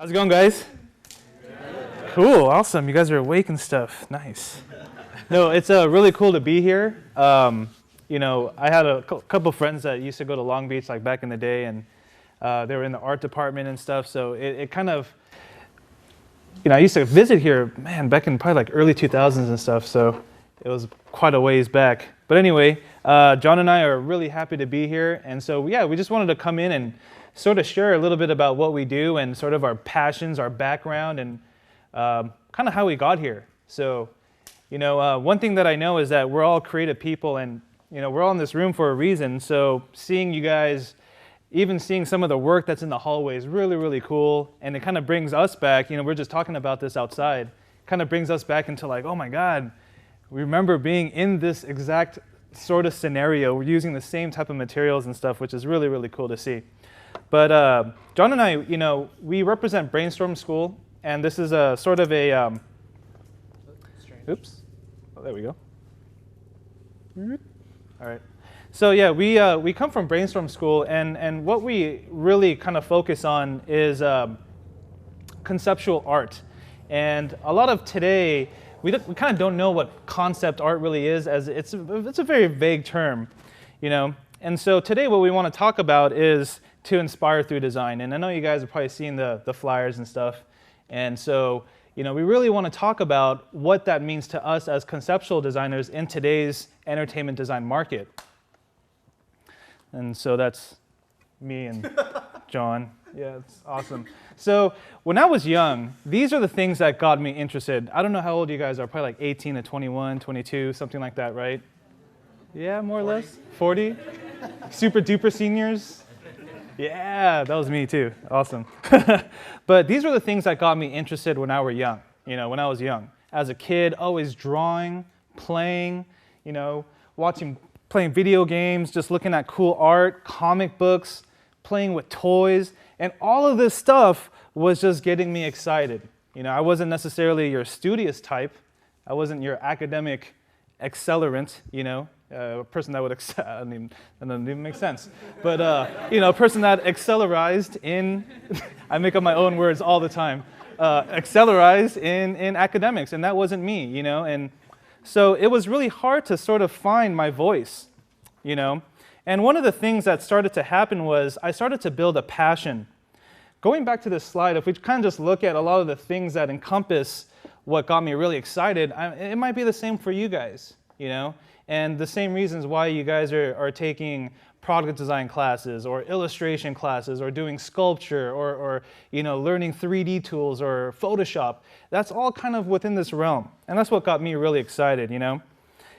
How's it going, guys? Cool, awesome. You guys are awake and stuff. Nice. No, it's really cool to be here. You know, I had a couple friends that used to go to Long Beach like back in the day, and they were in the art department and stuff. So it kind of, you know, I used to visit here, man, back in probably like early 2000s and stuff. So it was quite a ways back. But anyway, John and I are really happy to be here. And so, yeah, we just wanted to come in and sort of share a little bit about what we do and sort of our passions, our background, and kind of how we got here. So, you know, one thing that I know is that we're all creative people, and, you know, we're all in this room for a reason. So seeing you guys, even seeing some of the work that's in the hallway is really, really cool. And it kind of brings us back, you know, we're just talking about this outside, kind of brings us back into like, oh my God, we remember being in this exact sort of scenario. We're using the same type of materials and stuff, which is really, really cool to see. But John and I, you know, we represent Brainstorm School, and this is a sort of a, oops, oh, there we go. All right. So yeah, we come from Brainstorm School, and what we really kind of focus on is conceptual art. And a lot of today, we kind of don't know what concept art really is, as it's a very vague term, you know. And so today what we want to talk about is to inspire through design. And I know you guys have probably seen the flyers and stuff. And so, you know, we really want to talk about what that means to us as conceptual designers in today's entertainment design market. And so that's me and John. Yeah, it's awesome. So when I was young, these are the things that got me interested. I don't know how old you guys are, probably like 18 to 21, 22, something like that, right? Yeah, more or less. 40? Super duper seniors? Yeah, that was me too. Awesome. But these were the things that got me interested when I was young. You know, when I was young. As a kid, always drawing, playing, you know, playing video games, just looking at cool art, comic books, playing with toys, and all of this stuff was just getting me excited. You know, I wasn't necessarily your studious type. I wasn't your academic accelerant, you know. A person that would that doesn't even make sense. But, you know, a person that accelerized in, I make up my own words all the time, accelerized in academics, and that wasn't me, you know. And so it was really hard to sort of find my voice, you know. And one of the things that started to happen was I started to build a passion. Going back to this slide, if we kind of just look at a lot of the things that encompass what got me really excited, it might be the same for you guys, you know. And the same reasons why you guys are taking product design classes or illustration classes or doing sculpture or you know, learning 3D tools or Photoshop. That's all kind of within this realm. And that's what got me really excited, you know.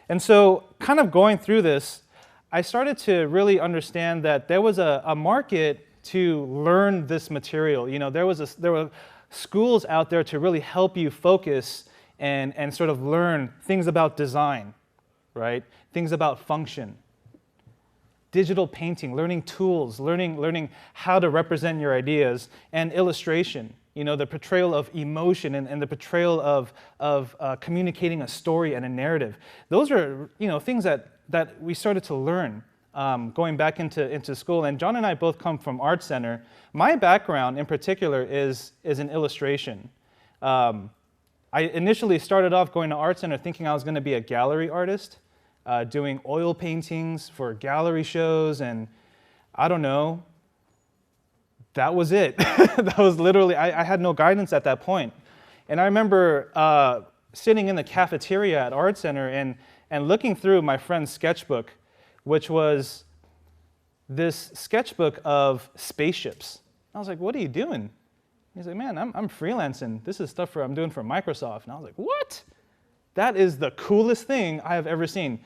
And so kind of going through this, I started to really understand that there was a market to learn this material. You know, there were schools out there to really help you focus and sort of learn things about design. Right? Things about function, digital painting, learning tools, learning how to represent your ideas, and illustration. You know, the portrayal of emotion and the portrayal of communicating a story and a narrative. Those are, you know, things that we started to learn going back into school. And John and I both come from Art Center. My background in particular is in illustration. I initially started off going to Art Center thinking I was going to be a gallery artist, doing oil paintings for gallery shows, and I don't know, that was it. That was literally, I had no guidance at that point. And I remember sitting in the cafeteria at Art Center and looking through my friend's sketchbook, which was this sketchbook of spaceships. I was like, what are you doing? He's like, man, I'm freelancing. This is stuff I'm doing for Microsoft. And I was like, what? That is the coolest thing I have ever seen.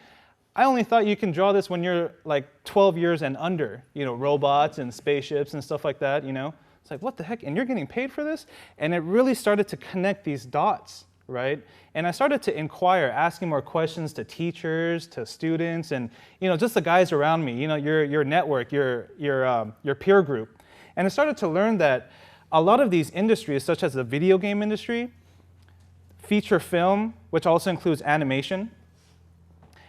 I only thought you can draw this when you're like 12 years and under, you know, robots and spaceships and stuff like that, you know. It's like, what the heck? And you're getting paid for this? And it really started to connect these dots, right? And I started to inquire, asking more questions to teachers, to students, and, you know, just the guys around me, you know, your network, your peer group. And I started to learn that a lot of these industries, such as the video game industry, feature film, which also includes animation,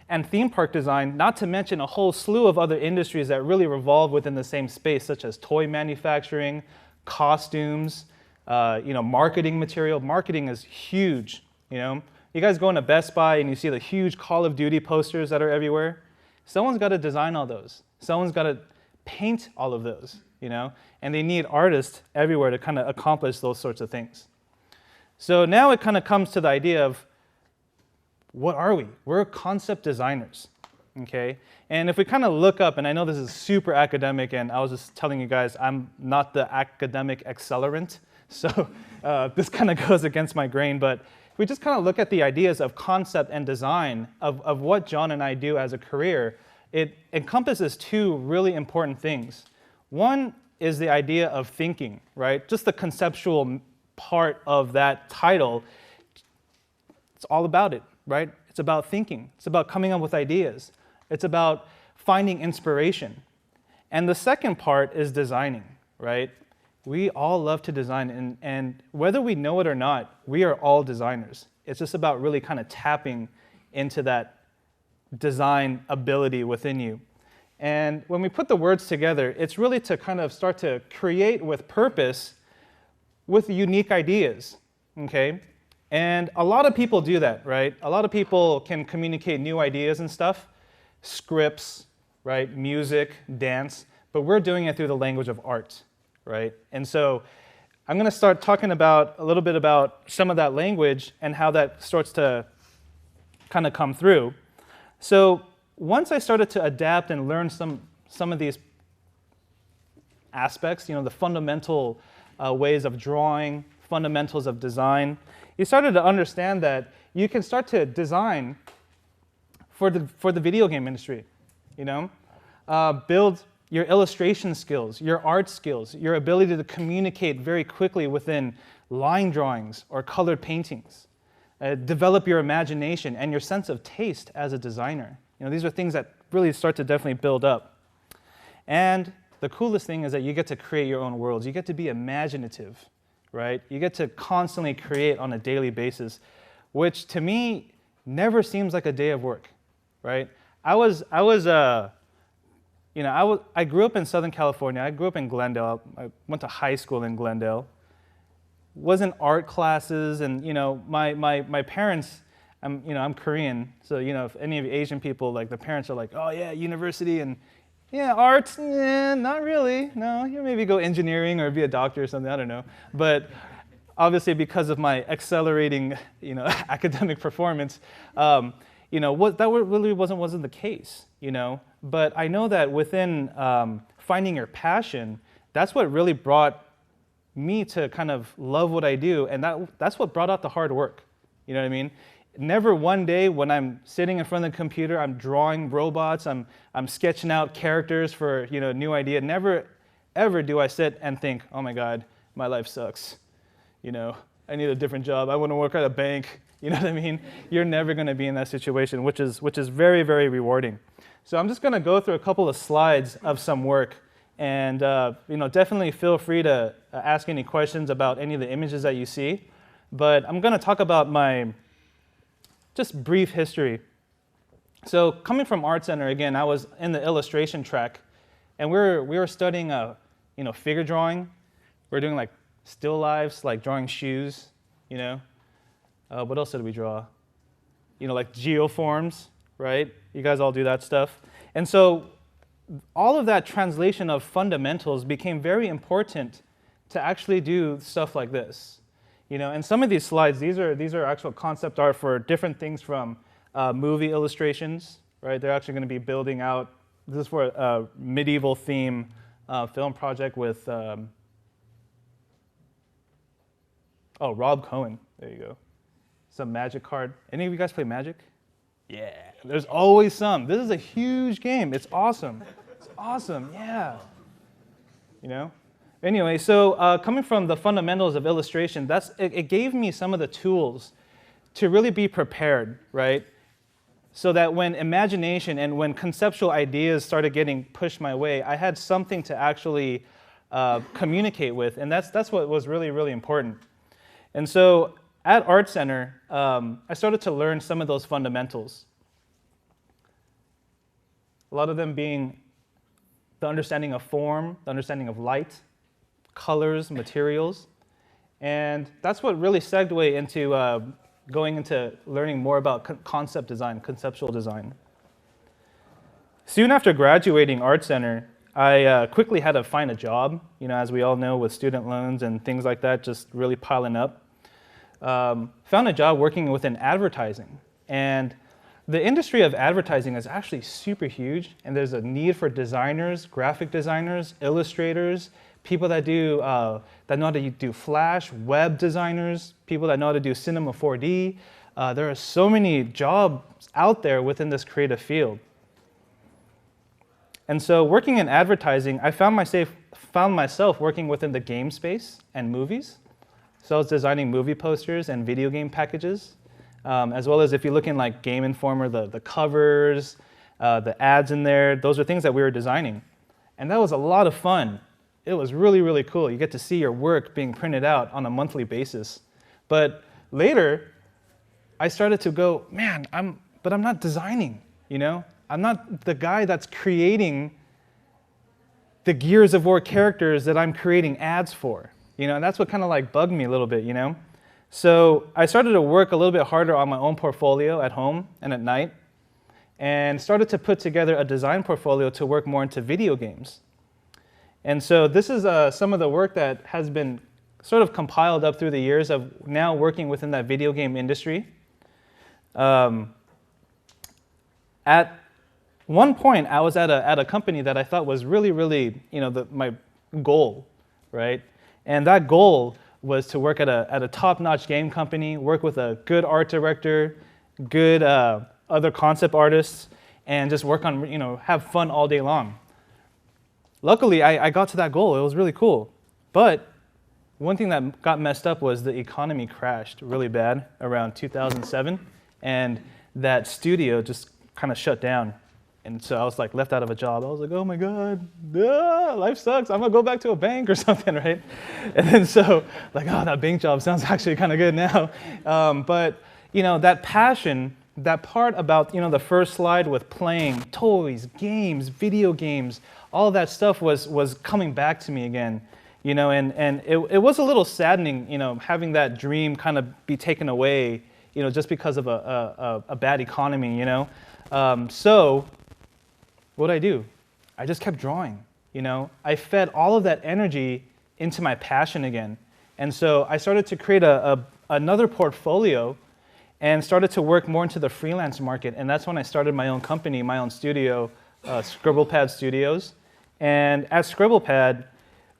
and theme park design, not to mention a whole slew of other industries that really revolve within the same space, such as toy manufacturing, costumes, Marketing material. Marketing is huge. You guys go into Best Buy and you see the huge Call of Duty posters that are everywhere. Someone's got to design all those. Someone's got to paint all of those, and they need artists everywhere to kind of accomplish those sorts of things. So now it kind of comes to the idea of, what are we? We're concept designers, okay? And if we kind of look up, and I know this is super academic, and I was just telling you guys I'm not the academic accelerant, so this kind of goes against my grain, but if we just kind of look at the ideas of concept and design of what John and I do as a career, it encompasses two really important things. One is the idea of thinking, right? Just the conceptual part of that title. It's all about it, right? It's about thinking. It's about coming up with ideas. It's about finding inspiration. And the second part is designing, right? We all love to design, and whether we know it or not, we are all designers. It's just about really kind of tapping into that design ability within you. And when we put the words together, it's really to kind of start to create with purpose with unique ideas, okay? And a lot of people do that, right? A lot of people can communicate new ideas and stuff, scripts, right? Music, dance, but we're doing it through the language of art, right? And so I'm going to start talking about a little bit about some of that language and how that starts to kind of come through. So once I started to adapt and learn some of these aspects, the fundamental ways of drawing, fundamentals of design, you started to understand that you can start to design for the video game industry, build your illustration skills, your art skills, your ability to communicate very quickly within line drawings or colored paintings, develop your imagination and your sense of taste as a designer. These are things that really start to definitely build up. And the coolest thing is that you get to create your own worlds. You get to be imaginative, right? You get to constantly create on a daily basis, which to me never seems like a day of work, right? I grew up in Southern California. I grew up in Glendale. I went to high school in Glendale. Was in art classes, and my parents. I'm Korean, so if any of you Asian people, like the parents are like, oh yeah, university and yeah, arts, not really. No, you maybe go engineering or be a doctor or something. I don't know. But obviously, because of my accelerating, academic performance, that really wasn't the case. But I know that within finding your passion, that's what really brought me to kind of love what I do, and that's what brought out the hard work. You know what I mean? Never one day when I'm sitting in front of the computer, I'm drawing robots, I'm sketching out characters for a new idea. Never, ever do I sit and think, oh my God, my life sucks. I need a different job. I want to work at a bank. You know what I mean? You're never going to be in that situation, which is very, very rewarding. So I'm just going to go through a couple of slides of some work, and definitely feel free to ask any questions about any of the images that you see. But I'm going to talk about my just brief history. So coming from Art Center, again, I was in the illustration track, and we were studying figure drawing. We were doing like still lifes, like drawing shoes. What else did we draw? Like geoforms, right? You guys all do that stuff. And so all of that translation of fundamentals became very important to actually do stuff like this. And some of these slides, these are actual concept art for different things from movie illustrations, right? They're actually going to be building out. This is for a medieval theme film project with Rob Cohen. There you go. Some Magic card. Any of you guys play Magic? Yeah, there's always some. This is a huge game. It's awesome. It's awesome, yeah. Anyway, so coming from the fundamentals of illustration, it gave me some of the tools to really be prepared, right? So that when imagination and when conceptual ideas started getting pushed my way, I had something to actually communicate with, and that's what was really, really important. And so at Art Center, I started to learn some of those fundamentals. A lot of them being the understanding of form, the understanding of light, colors, materials. And that's what really segued into going into learning more about concept design, conceptual design. Soon after graduating Art Center, I quickly had to find a job, as we all know, with student loans and things like that just really piling up. Found a job working within advertising. And the industry of advertising is actually super huge, and there's a need for designers, graphic designers, illustrators, people that know how to do Flash, web designers, people that know how to do Cinema 4D. There are so many jobs out there within this creative field. And so working in advertising, I found myself working within the game space and movies. So I was designing movie posters and video game packages, as well as if you look in like Game Informer, the covers, the ads in there, those are things that we were designing. And that was a lot of fun. It was really, really cool. You get to see your work being printed out on a monthly basis. But later, I started to go, man, but I'm not designing, I'm not the guy that's creating the Gears of War characters that I'm creating ads for. And that's what kind of like bugged me a little bit, So I started to work a little bit harder on my own portfolio at home and at night, and started to put together a design portfolio to work more into video games. And so this is some of the work that has been sort of compiled up through the years of now working within that video game industry. At one point, I was at a company that I thought was really, really, my goal, right? And that goal was to work at a top-notch game company, work with a good art director, good other concept artists, and just work on, have fun all day long. Luckily, I got to that goal. It was really cool. But one thing that got messed up was the economy crashed really bad around 2007, and that studio just kind of shut down. And so I was like left out of a job. I was like, oh my God, life sucks. I'm gonna go back to a bank or something, right? And then so like, oh, that bank job sounds actually kind of good now. But that passion, that part about the first slide with playing toys, games, video games, all that stuff was coming back to me again. And it was a little saddening, having that dream kind of be taken away, just because of a bad economy, So what did I do? I just kept drawing, I fed all of that energy into my passion again. And so I started to create another portfolio and started to work more into the freelance market. And that's when I started my own company, my own studio, Scribble Pad Studios. And at Scribble Pad,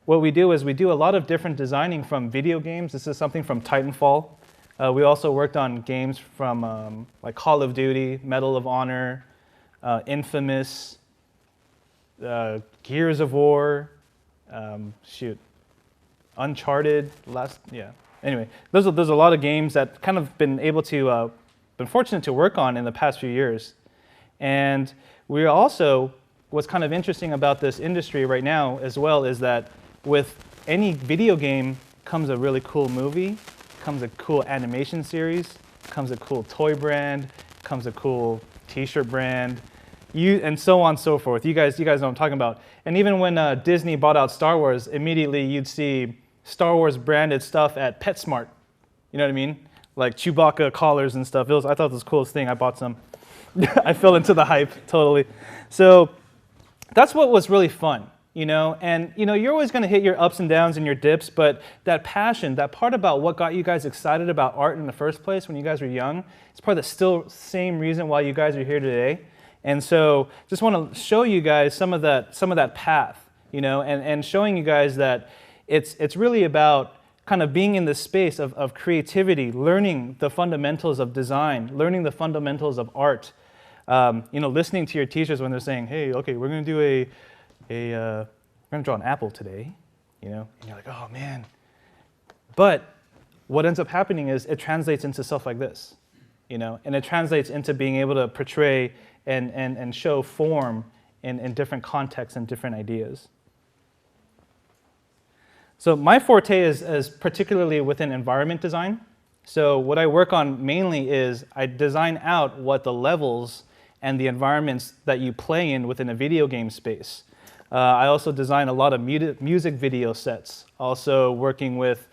what we do is we do a lot of different designing from video games. This is something from Titanfall. We also worked on games from like Call of Duty, Medal of Honor, Infamous, Gears of War, Uncharted. Anyway, there's a lot of games that kind of been fortunate to work on in the past few years. And we also, what's kind of interesting about this industry right now as well is that with any video game comes a really cool movie, comes a cool animation series, comes a cool toy brand, comes a cool t-shirt brand, and so on and so forth. You guys know what I'm talking about. And even when Disney bought out Star Wars, immediately you'd see Star Wars branded stuff at PetSmart. You know what I mean? Like Chewbacca collars and stuff. I thought it was the coolest thing. I bought some. I fell into the hype, totally. So that's what was really fun, And, you're always going to hit your ups and downs and your dips, but that passion, that part about what got you guys excited about art in the first place when you guys were young, it's probably the still same reason why you guys are here today. And so just want to show you guys some of that path, and showing you guys that it's really about kind of being in this space of creativity, learning the fundamentals of design, learning the fundamentals of art, listening to your teachers when they're saying, hey, okay, we're going to do we're going to draw an apple today, and you're like, oh man. But what ends up happening is it translates into stuff like this, and it translates into being able to portray and show form in different contexts and different ideas. So my forte is particularly within environment design. So what I work on mainly is I design out what the levels and the environments that you play in within a video game space. I also design a lot of music video sets, also working with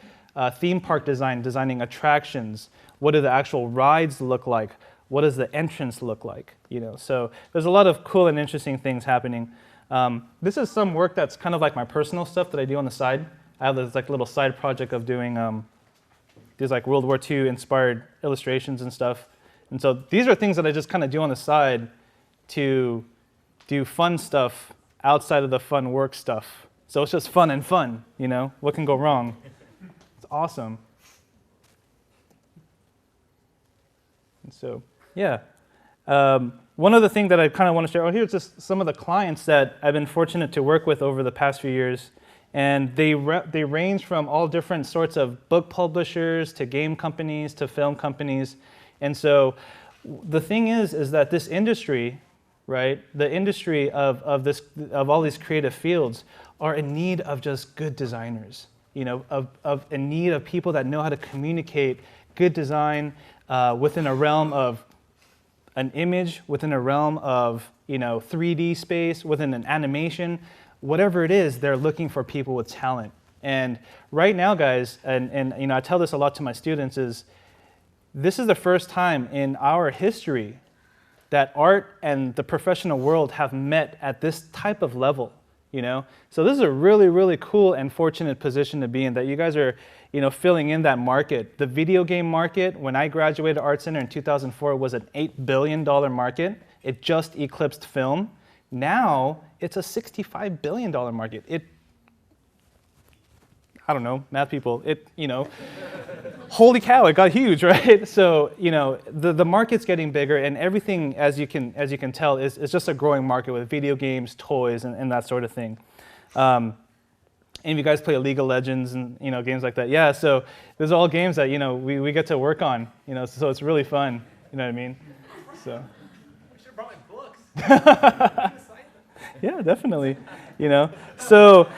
theme park design, designing attractions. What do the actual rides look like? What does the entrance look like? So there's a lot of cool and interesting things happening. This is some work that's kind of like my personal stuff that I do on the side. I have this like little side project of doing these like World War II inspired illustrations and stuff. And so these are things that I just kind of do on the side to do fun stuff outside of the fun work stuff. So it's just fun and fun, What can go wrong? It's awesome. And so, yeah. One other thing that I kind of want to share, here's just some of the clients that I've been fortunate to work with over the past few years. And they range from all different sorts of book publishers to game companies to film companies. And so the thing is that this industry, right, the industry of all these creative fields are in need of just good designers, in need of people that know how to communicate good design within a realm of an image, within a realm of 3D space, within an animation, whatever it is, they're looking for people with talent. And right now, guys, and I tell this a lot to my students, is this is the first time in our history that art and the professional world have met at this type of level. So this is a really, really cool and fortunate position to be in, that you guys are filling in that market. The video game market, when I graduated Art Center in 2004, was an $8 billion market. It just eclipsed film. Now it's a $65 billion market. I don't know, math people, holy cow, it got huge, right? So, the market's getting bigger, and everything, as you can tell, is just a growing market with video games, toys, and that sort of thing. And if you guys play League of Legends and games like that, yeah. So there's all games that we get to work on, so it's really fun. You know what I mean? So. I should have brought my books. Yeah, definitely. So.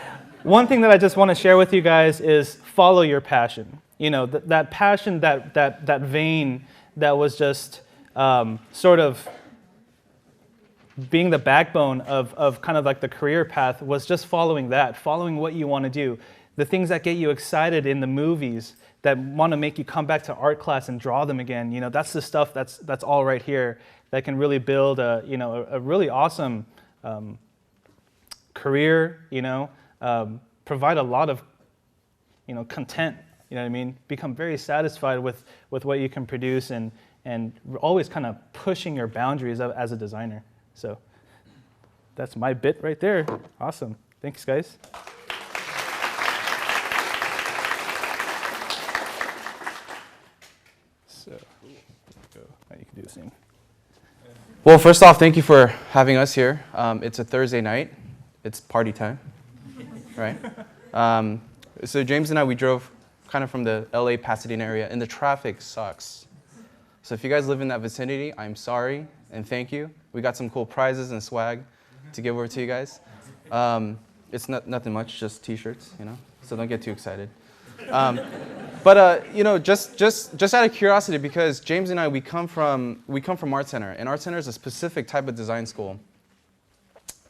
One thing that I just want to share with you guys is follow your passion. That passion, that vein that was just sort of being the backbone of kind of like the career path, was just following what you want to do. The things that get you excited in the movies, that want to make you come back to art class and draw them again. That's the stuff that's all right here that can really build a really awesome career, provide a lot of, content, what I mean? Become very satisfied with what you can produce, and always kind of pushing your boundaries as a designer. So that's my bit right there. Awesome. Thanks, guys. So, go. Now you can do the same. Well, first off, thank you for having us here. It's a Thursday night. It's party time, right? So James and I, we drove kind of from the LA Pasadena area, and the traffic sucks. So if you guys live in that vicinity, I'm sorry and thank you. We got some cool prizes and swag to give over to you guys. It's nothing much, just t-shirts, so don't get too excited. But just out of curiosity, because James and I, we come from Art Center, and Art Center is a specific type of design school.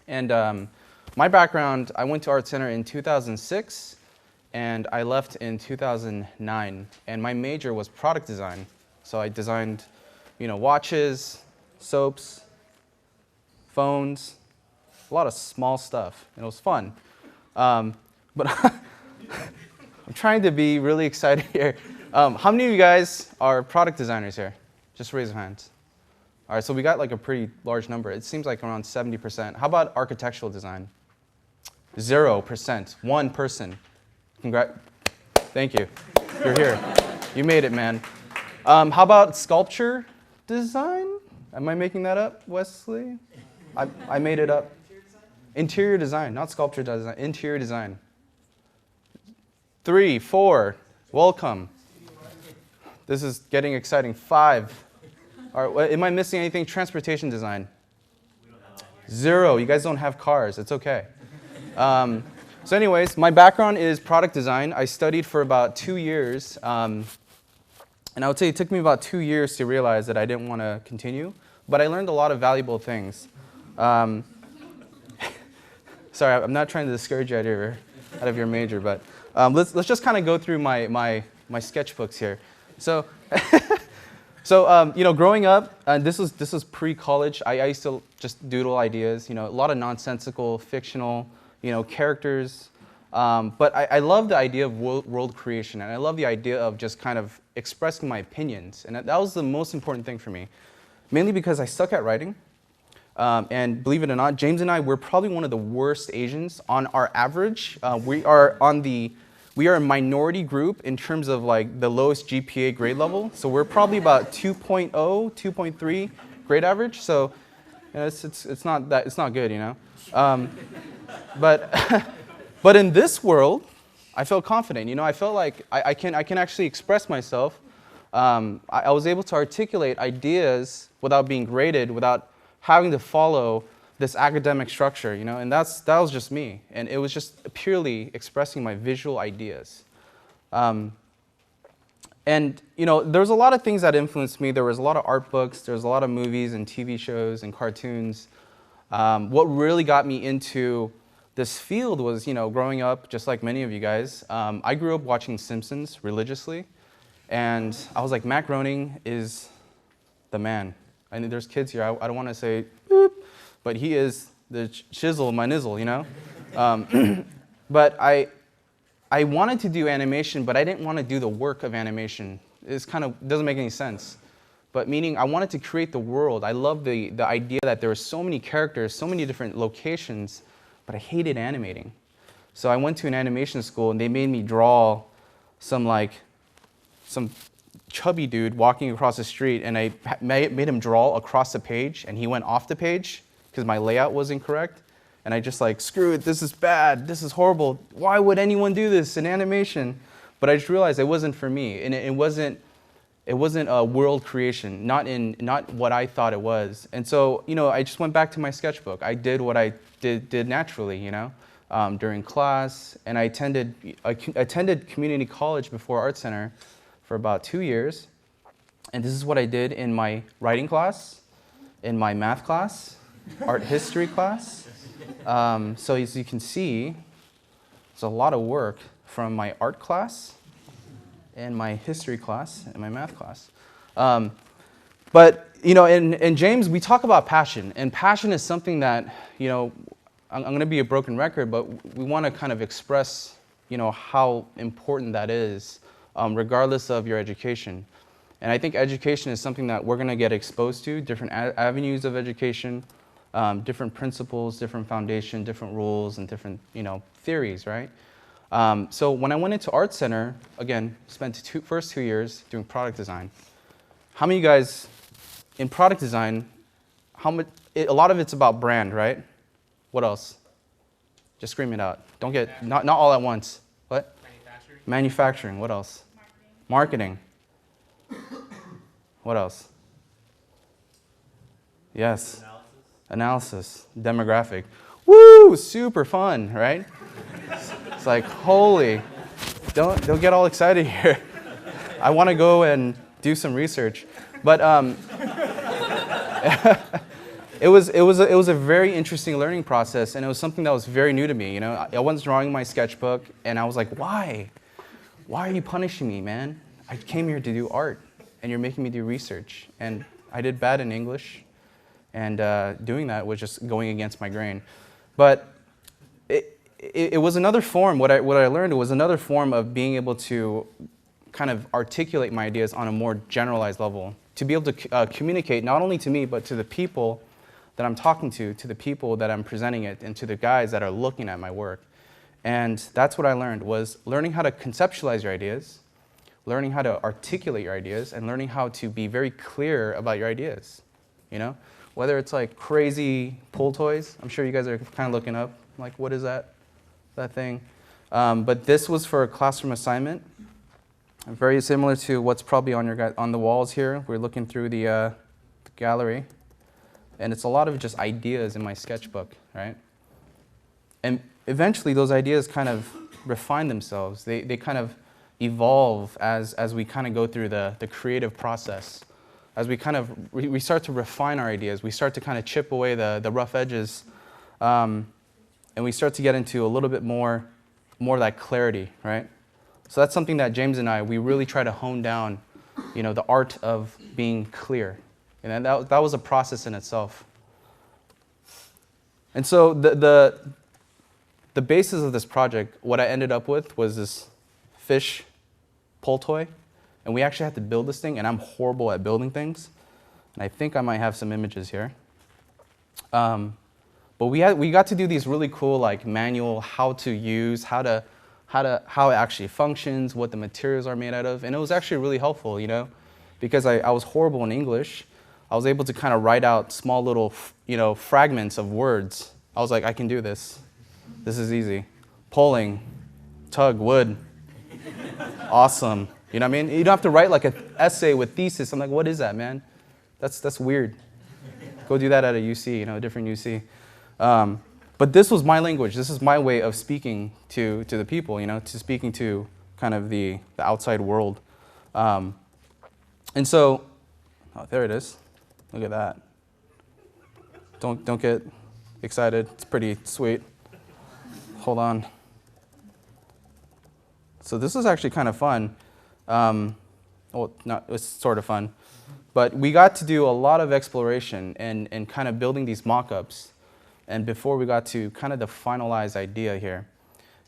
And my background, I went to Art Center in 2006, and I left in 2009. And my major was product design. So I designed, watches, soaps, phones, a lot of small stuff, and it was fun. But I'm trying to be really excited here. How many of you guys are product designers here? Just raise your hands. All right, so we got like a pretty large number. It seems like around 70%. How about architectural design? 0%. One person. Thank you. You're here. You made it, man. How about sculpture design? Am I making that up, Wesley? I made it up. Interior design, not sculpture design. Interior design. 3, 4. Welcome. This is getting exciting. 5. All right, am I missing anything? Transportation design. 0. You guys don't have cars. It's okay. So anyways, my background is product design. I studied for about 2 years. And I would say it took me about 2 years to realize that I didn't want to continue. But I learned a lot of valuable things. Sorry, I'm not trying to discourage you out of your major, but let's just kind of go through my sketchbooks here. So, so growing up, this was pre-college. I used to just doodle ideas. A lot of nonsensical, fictional, characters. But I love the idea of world creation, and I love the idea of just kind of expressing my opinions. And that was the most important thing for me, mainly because I suck at writing. And believe it or not, James and I, we're probably one of the worst Asians on our average. We are a minority group in terms of like the lowest GPA grade level. So we're probably about 2.0, 2.3 grade average. So it's not good, But in this world, I felt confident. I felt like I can actually express myself. I was able to articulate ideas without being graded, without having to follow this academic structure, and that was just me. And it was just purely expressing my visual ideas. And there was a lot of things that influenced me. There was a lot of art books. There was a lot of movies and TV shows and cartoons. What really got me into this field was, growing up, just like many of you guys, I grew up watching Simpsons religiously, and I was like, Matt Groening is the man. I mean, there's kids here, I don't want to say, boop, but he is the shizzle, my nizzle, But I wanted to do animation, but I didn't want to do the work of animation. Doesn't make any sense. But meaning I wanted to create the world. I love the idea that there were so many characters, so many different locations, but I hated animating. So I went to an animation school, and they made me draw some chubby dude walking across the street, and I made him draw across the page, and he went off the page because my layout was incorrect. And I just like, screw it, this is bad, this is horrible. Why would anyone do this in animation? But I just realized it wasn't for me, and it wasn't a world creation, not what I thought it was. And so, I just went back to my sketchbook. I did what I did naturally, during class. And I attended community college before Art Center for about 2 years. And this is what I did in my writing class, in my math class, art history class. So as you can see, it's a lot of work from my art class and my history class and my math class. But, in James, we talk about passion. And passion is something that, I'm going to be a broken record, but we want to kind of express, how important that is, regardless of your education. And I think education is something that we're going to get exposed to, different avenues of education, different principles, different foundation, different rules, and different, theories, right? So when I went into Art Center, again, spent the first 2 years doing product design. How many of you guys, in product design, a lot of it's about brand, right? What else? Just scream it out. Don't get, not all at once. What? Manufacturing. Manufacturing. What else? Marketing. What else? Yes. Analysis. Demographic. Woo! Super fun, right? It's like, holy, don't get all excited here. I want to go and do some research. But it was a very interesting learning process, and it was something that was very new to me. I was drawing my sketchbook, and I was like, why? Why are you punishing me, man? I came here to do art, and you're making me do research. And I did bad in English, and doing that was just going against my grain. But it was another form. What I learned was another form of being able to kind of articulate my ideas on a more generalized level, to be able to communicate not only to me but to the people that I'm talking to the people that I'm presenting it, and to the guys that are looking at my work. And that's what I learned, was learning how to conceptualize your ideas, learning how to articulate your ideas, and learning how to be very clear about your ideas. Whether it's like crazy pull toys, I'm sure you guys are kind of looking up, like, what is that thing? But this was for a classroom assignment, very similar to what's probably on the walls here. We're looking through the gallery, and it's a lot of just ideas in my sketchbook, right? And eventually, those ideas kind of refine themselves. They kind of evolve as we kind of go through the creative process. As we start to refine our ideas, we start to kind of chip away the rough edges, and we start to get into a little bit more more of that clarity, right? So that's something that James and I, we really try to hone down, the art of being clear. And that was a process in itself. And so the basis of this project, what I ended up with was this fish pull toy. And we actually had to build this thing, and I'm horrible at building things. And I think I might have some images here. But we got to do these really cool manual how to use, how it actually functions, what the materials are made out of. And it was actually really helpful, because I was horrible in English. I was able to kind of write out small little, fragments of words. I was like, I can do this. This is easy. Pulling, tug, wood. Awesome. You know what I mean? You don't have to write an essay with thesis. I'm like, what is that, man? That's weird. Go do that at a UC, a different UC. But this was my language. This is my way of speaking to the people, to speaking to kind of the outside world. And so, there it is. Look at that. Don't get excited. It's pretty sweet. Hold on. So this is actually kind of fun. Well, it's sort of fun. But we got to do a lot of exploration and kind of building these mock-ups. And before we got to kind of the finalized idea here.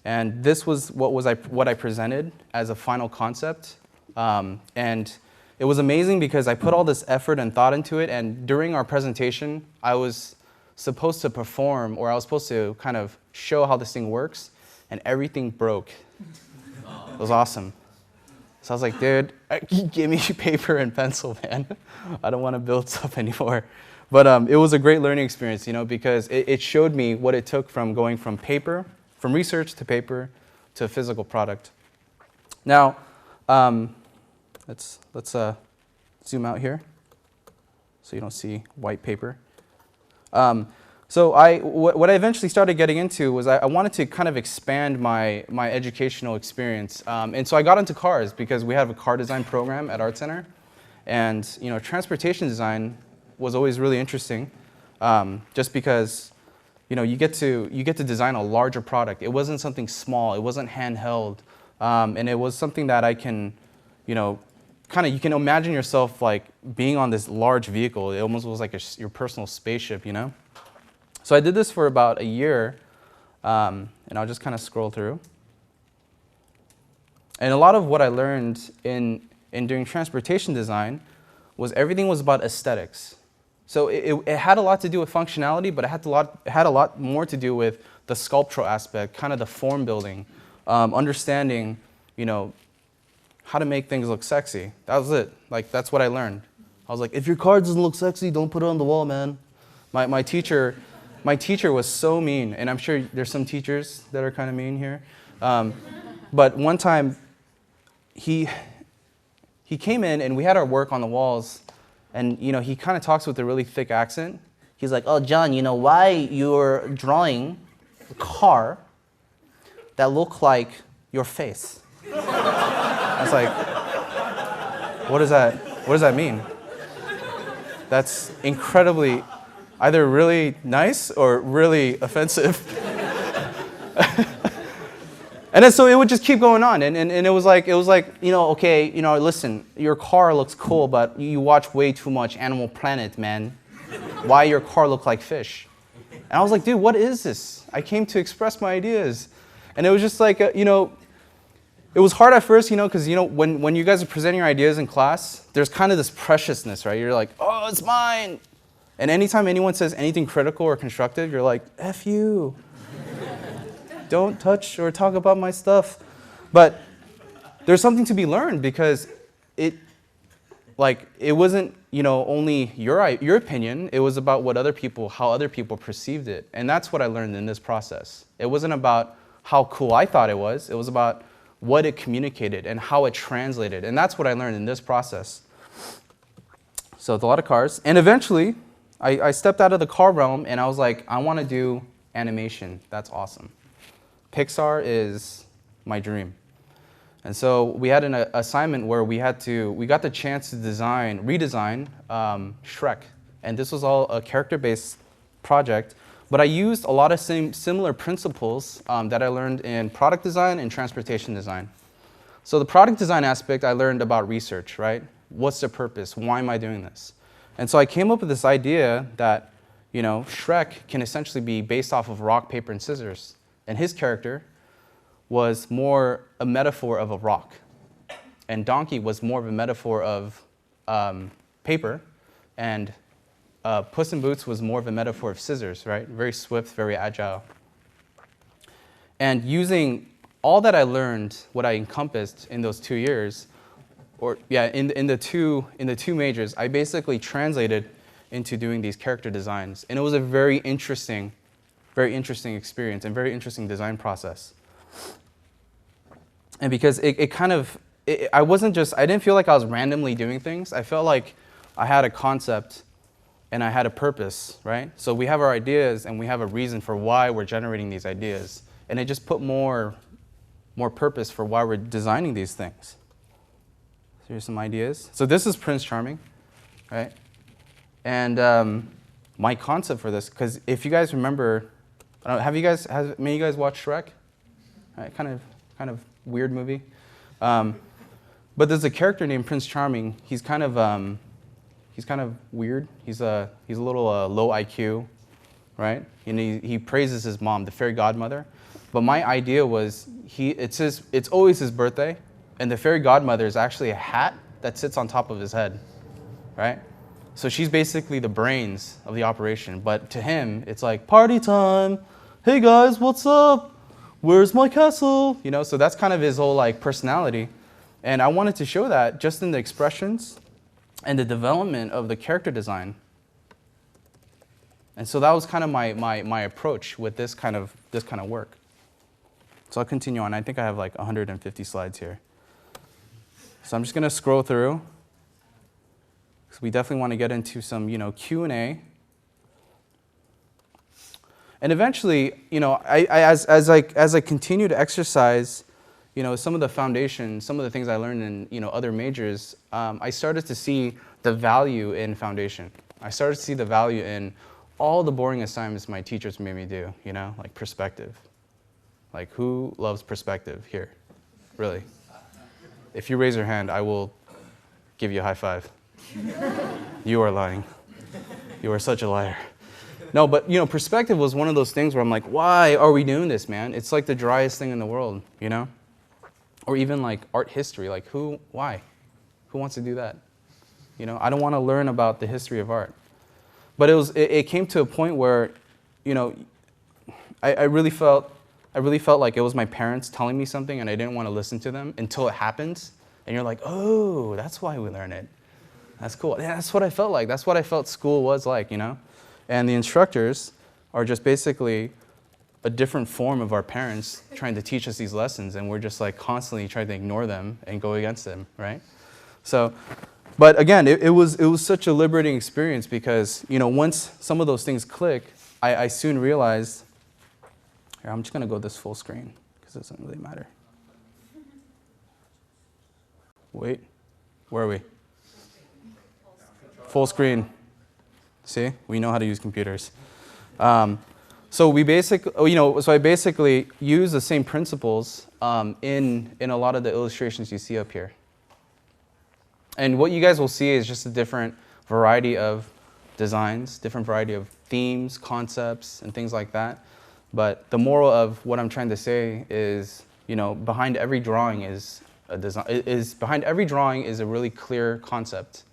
And this was what I presented as a final concept. And it was amazing because I put all this effort and thought into it. And during our presentation, I was supposed to perform, or I was supposed to kind of show how this thing works. And everything broke. It was awesome. So I was like, dude, give me paper and pencil, man. I don't want to build stuff anymore. But it was a great learning experience, because it showed me what it took from going from research to paper to a physical product. Now, let's zoom out here so you don't see white paper. So what I eventually started getting into was I wanted to kind of expand my educational experience. And so I got into cars because we have a car design program at Art Center. And transportation design was always really interesting, just because you get to design a larger product. It wasn't something small. It wasn't handheld, and it was something that I can, you can imagine yourself being on this large vehicle. It almost was like your personal spaceship, So I did this for about a year, and I'll just kind of scroll through. And a lot of what I learned in doing transportation design was everything was about aesthetics. So it had a lot to do with functionality, but it had a lot more to do with the sculptural aspect, kind of the form building, understanding, how to make things look sexy. That was it. That's what I learned. I was like, if your car doesn't look sexy, don't put it on the wall, man. My teacher was so mean, and I'm sure there's some teachers that are kind of mean here. But one time, he came in and we had our work on the walls. And, he kind of talks with a really thick accent. He's like, oh, John, why you're drawing a car that look like your face? I was like, what does that mean? That's incredibly either really nice or really offensive. And then so it would just keep going on, and it was like, okay, listen, your car looks cool, but you watch way too much Animal Planet, man. Why your car look like fish? And I was like, dude, what is this? I came to express my ideas, and it was just like, it was hard at first, because when you guys are presenting your ideas in class, there's kind of this preciousness, right? You're like, oh, it's mine, and anytime anyone says anything critical or constructive, you're like, F you. Don't touch or talk about my stuff. But there's something to be learned because it wasn't, only your opinion. It was about how other people perceived it. And that's what I learned in this process. It wasn't about how cool I thought it was. It was about what it communicated and how it translated. And that's what I learned in this process. So it's a lot of cars. And eventually, I stepped out of the car realm and I was like, I want to do animation. That's awesome. Pixar is my dream. And so we had an assignment where we got the chance to redesign Shrek. And this was all a character-based project, But I used a lot of similar principles that I learned in product design and transportation design. So the product design aspect, I learned about research, right? What's the purpose? Why am I doing this? And so I came up with this idea that, Shrek can essentially be based off of rock, paper, and scissors. And his character was more a metaphor of a rock. And Donkey was more of a metaphor of paper. And Puss in Boots was more of a metaphor of scissors, right? Very swift, very agile. And using all that I learned, what I encompassed in those 2 years, in the two majors, I basically translated into doing these character designs. And it was a very interesting experience and very interesting design process. And because I didn't feel like I was randomly doing things. I felt like I had a concept and I had a purpose, right? So we have our ideas and we have a reason for why we're generating these ideas. And it just put more purpose for why we're designing these things. So here's some ideas. So this is Prince Charming, right? And my concept for this, because if you guys remember, have many of you guys watched Shrek? Right, kind of weird movie. But there's a character named Prince Charming. He's kind of weird. He's a little low IQ, right? And he praises his mom, the fairy godmother. But my idea was it's always his birthday, and the fairy godmother is actually a hat that sits on top of his head, right? So she's basically the brains of the operation. But to him, it's like party time. Hey guys, what's up? Where's my castle? So that's kind of his whole personality. And I wanted to show that just in the expressions and the development of the character design. And so that was kind of my approach with this kind of work. So I'll continue on. I think I have 150 slides here. So I'm just going to scroll through. So we definitely want to get into some, Q&A. And eventually, as I continue to exercise, some of the foundation, some of the things I learned in, other majors, I started to see the value in foundation. I started to see the value in all the boring assignments my teachers made me do, like perspective. Like, who loves perspective here? Really? If you raise your hand, I will give you a high five. You are lying. You are such a liar. No, but, perspective was one of those things where I'm like, why are we doing this, man? It's like the driest thing in the world, Or even art history, why? Who wants to do that? I don't want to learn about the history of art. But it came to a point where, I really felt like it was my parents telling me something and I didn't want to listen to them until it happens. And you're like, oh, that's why we learn it. That's cool. Yeah, that's what I felt like. That's what I felt school was like, And the instructors are just basically a different form of our parents trying to teach us these lessons, and we're just constantly trying to ignore them and go against them, right? So, but again, it was such a liberating experience because, once some of those things click, I soon realized, here, I'm just going to go this full screen because it doesn't really matter. Wait, where are we? Full screen. See, we know how to use computers. So I basically use the same principles in a lot of the illustrations you see up here. And what you guys will see is just a different variety of designs, different variety of themes, concepts, and things like that. But the moral of what I'm trying to say is, behind every drawing is a design. Behind every drawing is a really clear concept.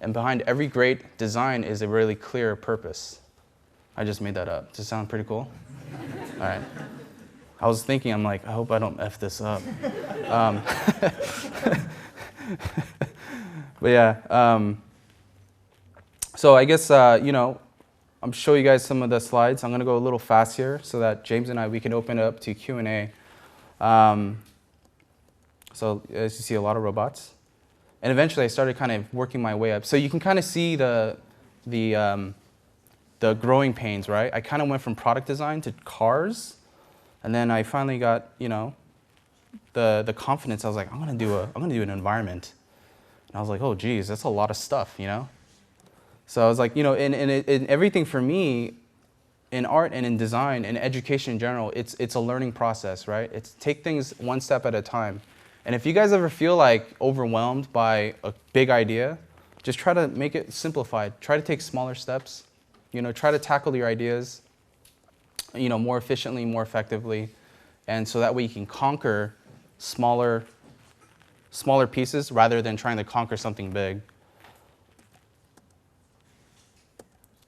And behind every great design is a really clear purpose. I just made that up. Does it sound pretty cool? All right. I was thinking, I'm like, I hope I don't F this up. But yeah. So I guess, I'm showing you guys some of the slides. I'm going to go a little fast here so that James and we can open it up to Q&A. So as you see, a lot of robots. And eventually I started kind of working my way up. So you can kind of see the growing pains, right? I kind of went from product design to cars. And then I finally got, the confidence. I was like, I'm going to do an environment. And I was like, oh, geez, that's a lot of stuff, So I was like, and everything for me, in art and in design and education in general, it's a learning process, right? It's take things one step at a time. And if you guys ever feel like overwhelmed by a big idea, just try to make it simplified. Try to take smaller steps. Try to tackle your ideas, more efficiently, more effectively, and so that way you can conquer smaller pieces rather than trying to conquer something big.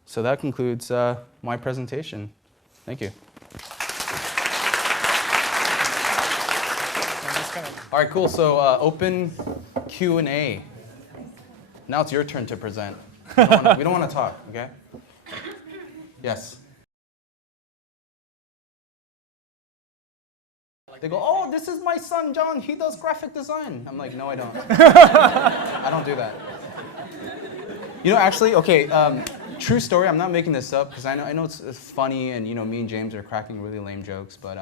So that concludes my presentation. Thank you. All right, cool. So open Q&A. Now it's your turn to present. We don't want to talk, okay? Yes. They go, oh, this is my son, John. He does graphic design. I'm like, no, I don't. I don't do that. Actually, okay, true story. I'm not making this up because I know it's funny, and me and James are cracking really lame jokes. But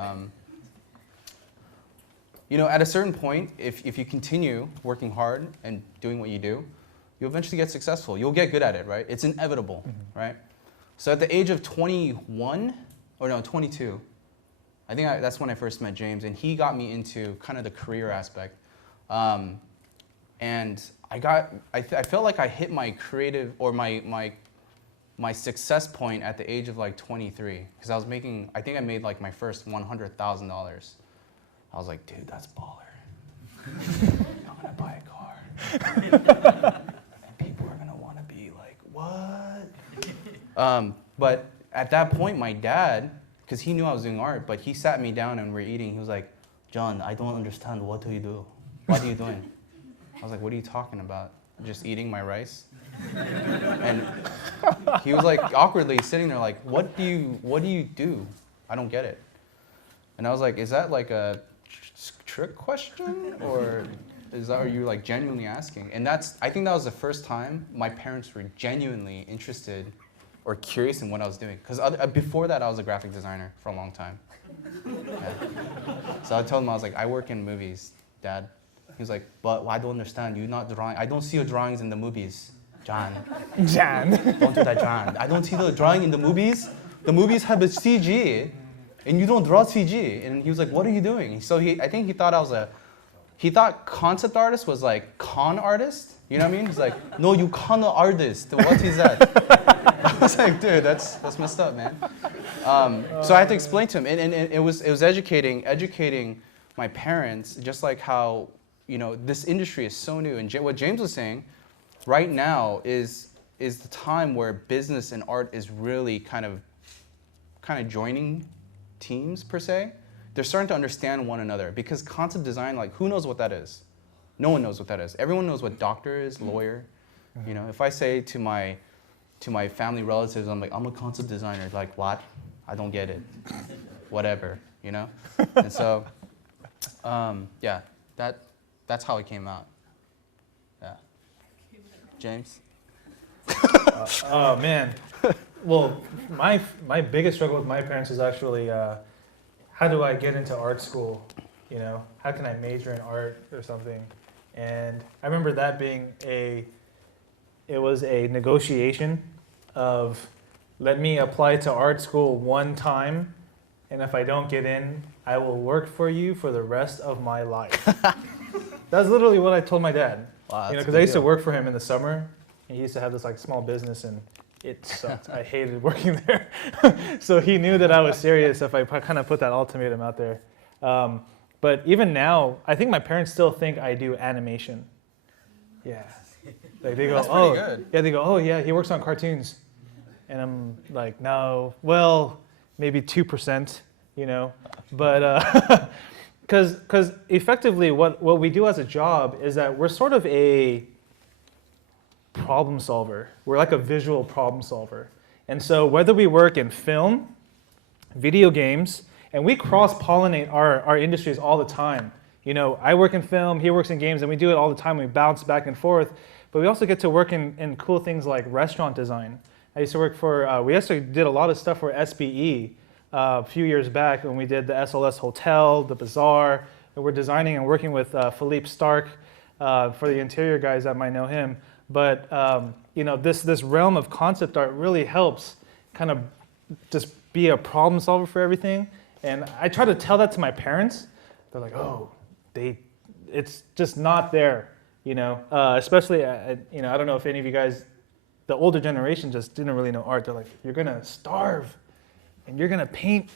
at a certain point, if you continue working hard and doing what you do, you'll eventually get successful. You'll get good at it, right? It's inevitable, right? So at the age of 22, I think that's when I first met James, and he got me into kind of the career aspect. And I felt like I hit my creative, or my success point at the age of like 23, because I think I made like my first $100,000. I was like, dude, that's baller. I'm gonna buy a car. And people are gonna wanna be like, what? But at that point, my dad, because he knew I was doing art, but he sat me down and we're eating. He was like, John, I don't understand. What do you do? What are you doing? I was like, what are you talking about? Just eating my rice? And he was like awkwardly sitting there like, what do you do? I don't get it. And I was like, is that like a trick question? Or are you like genuinely asking? And I think that was the first time my parents were genuinely interested or curious in what I was doing. Because before that, I was a graphic designer for a long time. Yeah. So I told him, I was like, I work in movies, Dad. He was like, but I don't understand. You're not drawing. I don't see your drawings in the movies, John. John. Don't do that, John. I don't see the drawing in the movies. The movies have a CG, and you don't draw CG. And he was like, what are you doing? So I think he thought he thought concept artist was like con artist. You know what I mean? He's like, no, you con artist. What is that? I was like, dude, that's messed up, man. So I had to explain to him, and it was educating my parents, just like how this industry is so new. And what James was saying, right now is the time where business and art is really kind of joining teams per se. They're starting to understand one another, because concept design, like, who knows what that is? No one knows what that is. Everyone knows what doctor is, lawyer. If I say to my family relatives, I'm like, I'm a concept designer. They're like, what? I don't get it. Whatever, And so, yeah, that's how it came out. Yeah. James? Oh man. Well, my biggest struggle with my parents was actually how do I get into art school? How can I major in art or something? And I remember that being it was a negotiation of, let me apply to art school one time, and if I don't get in, I will work for you for the rest of my life. That's literally what I told my dad. Wow, because I used to work for him in the summer, and he used to have this like small business, and it sucked. I hated working there. So he knew that I was serious if I kind of put that ultimatum out there. But even now, I think my parents still think I do animation. Yeah. Like they go, That's pretty good. Yeah, they go, oh yeah, he works on cartoons. And I'm like, no, well, maybe 2%, But because effectively what we do as a job is that we're sort of a problem solver. We're like a visual problem solver. And so whether we work in film, video games, and we cross-pollinate our industries all the time. I work in film, he works in games, and we do it all the time. We bounce back and forth. But we also get to work in cool things like restaurant design. I used to work for, we actually did a lot of stuff for SBE a few years back when we did the SLS Hotel, the Bazaar. And we're designing and working with Philippe Stark for the interior guys that might know him. But this realm of concept art really helps kind of just be a problem solver for everything. And I try to tell that to my parents. They're like, oh, it's just not there, you know. Especially, you know, I don't know if any of you guys, the older generation just didn't really know art. They're like, you're gonna starve, and you're gonna paint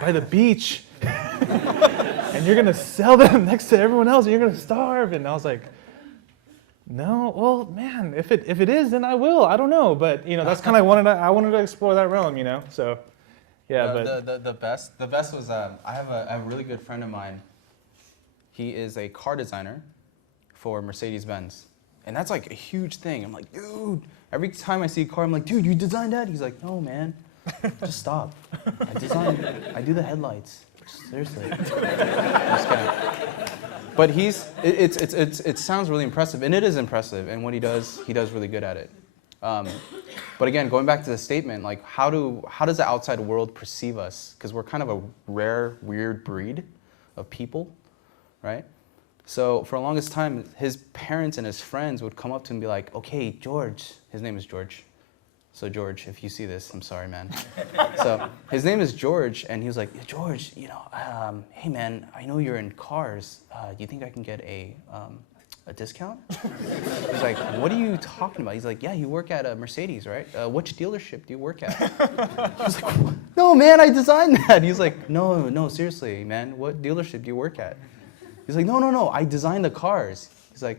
by the beach, and you're gonna sell them next to everyone else, and you're gonna starve. And I was like, no, well, man, if it is, then I will. I don't know, but you know, that's kind of I wanted to explore that realm, you know. So, yeah, but the best was I have a really good friend of mine. He is a car designer for Mercedes-Benz, and that's like a huge thing. I'm like, dude, every time I see a car, I'm like, dude, you designed that? He's like, no, man, just stop. I do the headlights. Seriously. Just kidding. But it sounds really impressive, and it is impressive, and what he does really good at it. But again, going back to the statement, like how does the outside world perceive us? Because we're kind of a rare, weird breed of people, right? So for the longest time, his parents and his friends would come up to him and be like, okay, George, his name is George. So George, if you see this, I'm sorry, man. So his name is George, and he was like, George, you know, hey man, I know you're in cars. Do you think I can get a discount? He's like, what are you talking about? He's like, yeah, you work at a Mercedes, right? Which dealership do you work at? He's like, no, man, I designed that. He's like, no, seriously, man, what dealership do you work at? He's like, no, I designed the cars. He's like,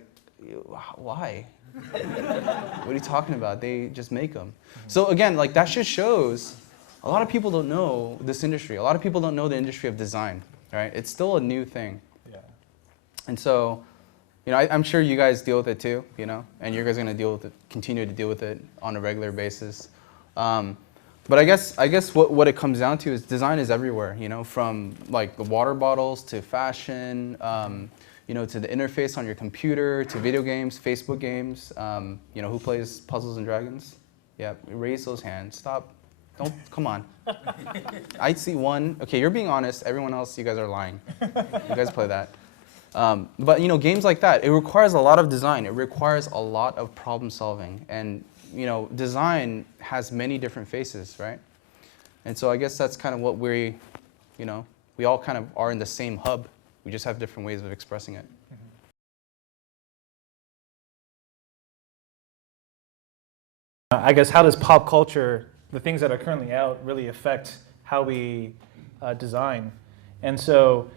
why? What are you talking about? They just make them. So again, like that just shows a lot of people don't know this industry. A lot of people don't know the industry of design, right? It's still a new thing. yeah. And so, you know, I'm sure you guys deal with it too, you know, and you guys are going to continue to deal with it on a regular basis. But I guess what it comes down to is design is everywhere, you know, from like the water bottles to fashion, you know, to the interface on your computer, to video games, Facebook games. You know, who plays Puzzles and Dragons? Yeah, raise those hands. Stop. Don't, come on. I see one. Okay, you're being honest. Everyone else, you guys are lying. You guys play that. But, you know, games like that, it requires a lot of design. It requires a lot of problem solving. And, you know, design has many different faces, right? And so I guess that's kind of what we all kind of are in the same hub. We just have different ways of expressing it. I guess how does pop culture, the things that are currently out, really affect how we design? And so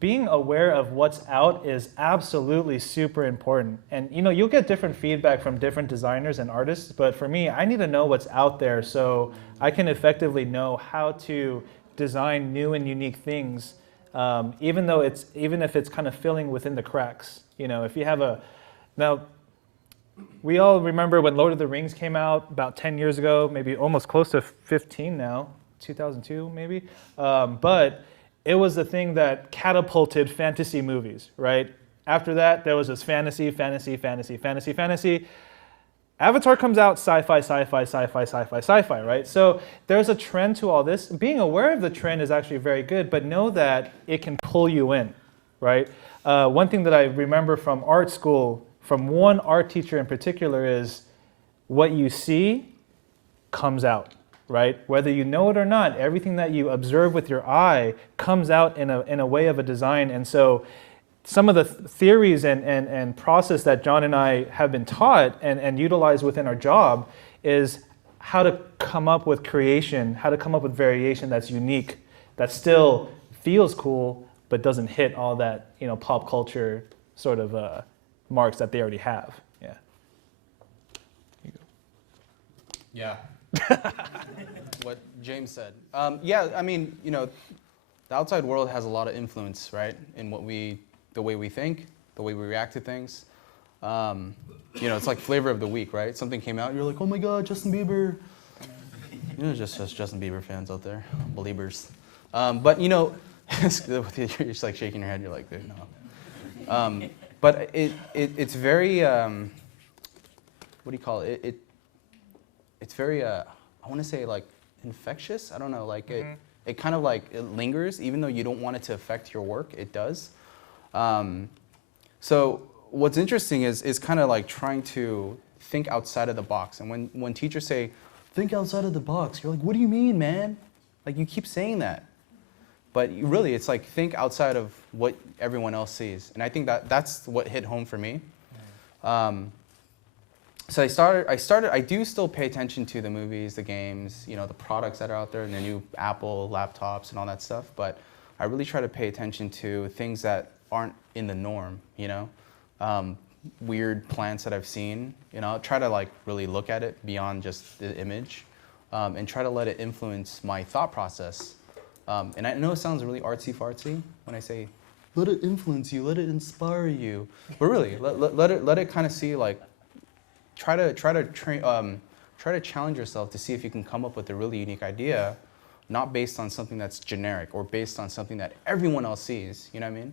being aware of what's out is absolutely super important. And you know, you'll get different feedback from different designers and artists, but for me, I need to know what's out there so I can effectively know how to design new and unique things, even if it's kind of filling within the cracks. You know, if you have now, we all remember when Lord of the Rings came out about 10 years ago, maybe almost close to 15 now, 2002 maybe. But it was the thing that catapulted fantasy movies, right? After that, there was this fantasy. Avatar comes out, sci-fi, right? So there's a trend to all this. Being aware of the trend is actually very good, but know that it can pull you in, right? One thing that I remember from art school, from one art teacher in particular, is what you see comes out, right? Whether you know it or not, everything that you observe with your eye comes out in a way of a design. And so some of the theories and process that John and I have been taught and utilize within our job is how to come up with creation, how to come up with variation that's unique, that still feels cool, but doesn't hit all that, you know, pop culture sort of marks that they already have. Yeah. Yeah. What James said. Yeah, I mean, you know, the outside world has a lot of influence, right, in the way we think, the way we react to things. You know, it's like flavor of the week, right? Something came out, you're like, oh my God, Justin Bieber. You know, just Justin Bieber fans out there, believers. But you know, you're just like shaking your head. You're like, dude, no. But it's very, what do you call it? It's very, I want to say like infectious. I don't know, like it kind of like it lingers, even though you don't want it to affect your work. It does. So what's interesting is kind of like trying to think outside of the box. And when teachers say, think outside of the box, you're like, what do you mean, man? Like, you keep saying that. But really, it's like, think outside of what everyone else sees. And I think that's what hit home for me. So I do still pay attention to the movies, the games, you know, the products that are out there, and the new Apple laptops and all that stuff. But I really try to pay attention to things that aren't in the norm, you know? Weird plants that I've seen, you know, try to like really look at it beyond just the image, and try to let it influence my thought process. And I know it sounds really artsy-fartsy when I say, let it influence you, let it inspire you. But really, let it kind of see, like, try to challenge yourself to see if you can come up with a really unique idea, not based on something that's generic or based on something that everyone else sees, you know what I mean?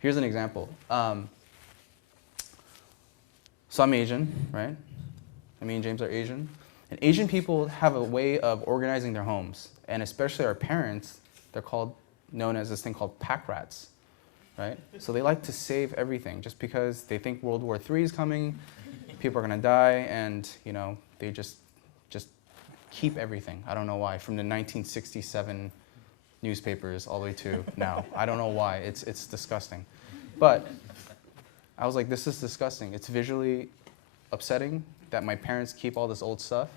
Here's an example. So I'm Asian, right? Me and James are Asian. And Asian people have a way of organizing their homes. And especially our parents, they're known as this thing called pack rats, right? So they like to save everything just because they think World War III is coming, people are gonna die, and you know, they just keep everything. I don't know why, from the 1967 newspapers all the way to now. I don't know why, it's disgusting. But I was like, this is disgusting. It's visually upsetting that my parents keep all this old stuff.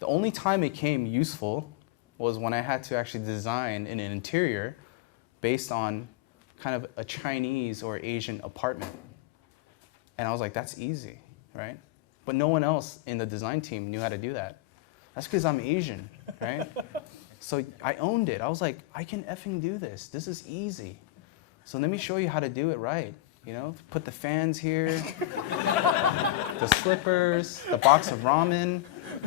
The only time it came useful was when I had to actually design an interior based on kind of a Chinese or Asian apartment. And I was like, that's easy, right? But no one else in the design team knew how to do that. That's because I'm Asian, right? So I owned it. I was like, I can effing do this. This is easy. So let me show you how to do it right. You know, put the fans here, the slippers, the box of ramen,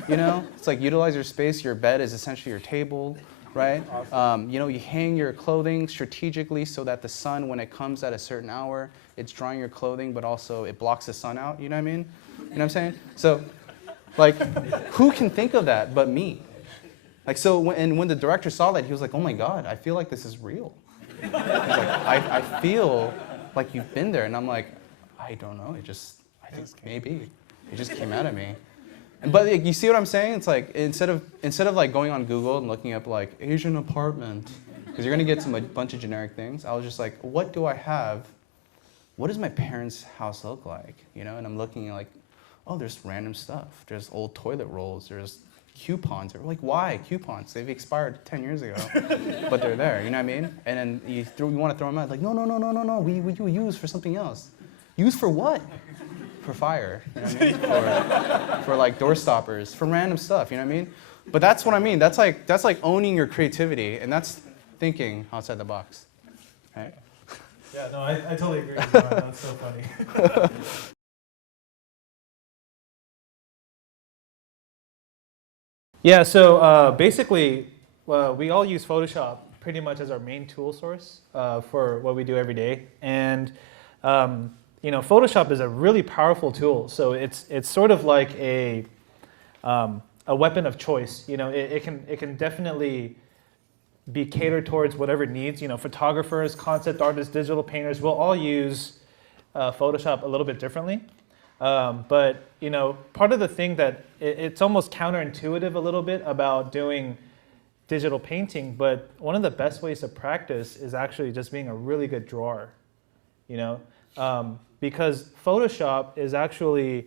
you know? It's like, utilize your space. Your bed is essentially your table, right? Awesome. You know, you hang your clothing strategically so that the sun, when it comes at a certain hour, it's drying your clothing, but also it blocks the sun out, you know what I mean? You know what I'm saying? So, like, who can think of that but me? Like, so when the director saw that, he was like, oh my God, I feel like this is real. He's like, I feel like you've been there. And I'm like, I don't know, I think maybe. It just came out of me. But like, you see what I'm saying? It's like, instead of like going on Google and looking up like Asian apartment, because you're gonna get a bunch of generic things, I was just like, what do I have? What does my parents' house look like? You know, and I'm looking like, oh, there's random stuff. There's old toilet rolls, there's coupons. Like, why coupons? They've expired 10 years ago, but they're there, you know what I mean? And then you want to throw them out, like, no, we use for something else. Use for what? For fire, you know what I mean? For like door stoppers, for random stuff, you know what I mean? But that's what I mean. That's like owning your creativity, and that's thinking outside the box, right? Yeah, no, I totally agree with that. That's so funny. Yeah, so basically, we all use Photoshop pretty much as our main tool source for what we do every day. And you know, Photoshop is a really powerful tool. So it's sort of like a weapon of choice. You know, it can definitely be catered towards whatever needs. You know, photographers, concept artists, digital painters will all use Photoshop a little bit differently. But you know, part of the thing that it's almost counterintuitive a little bit about doing digital painting, but one of the best ways to practice is actually just being a really good drawer, you know, because Photoshop is actually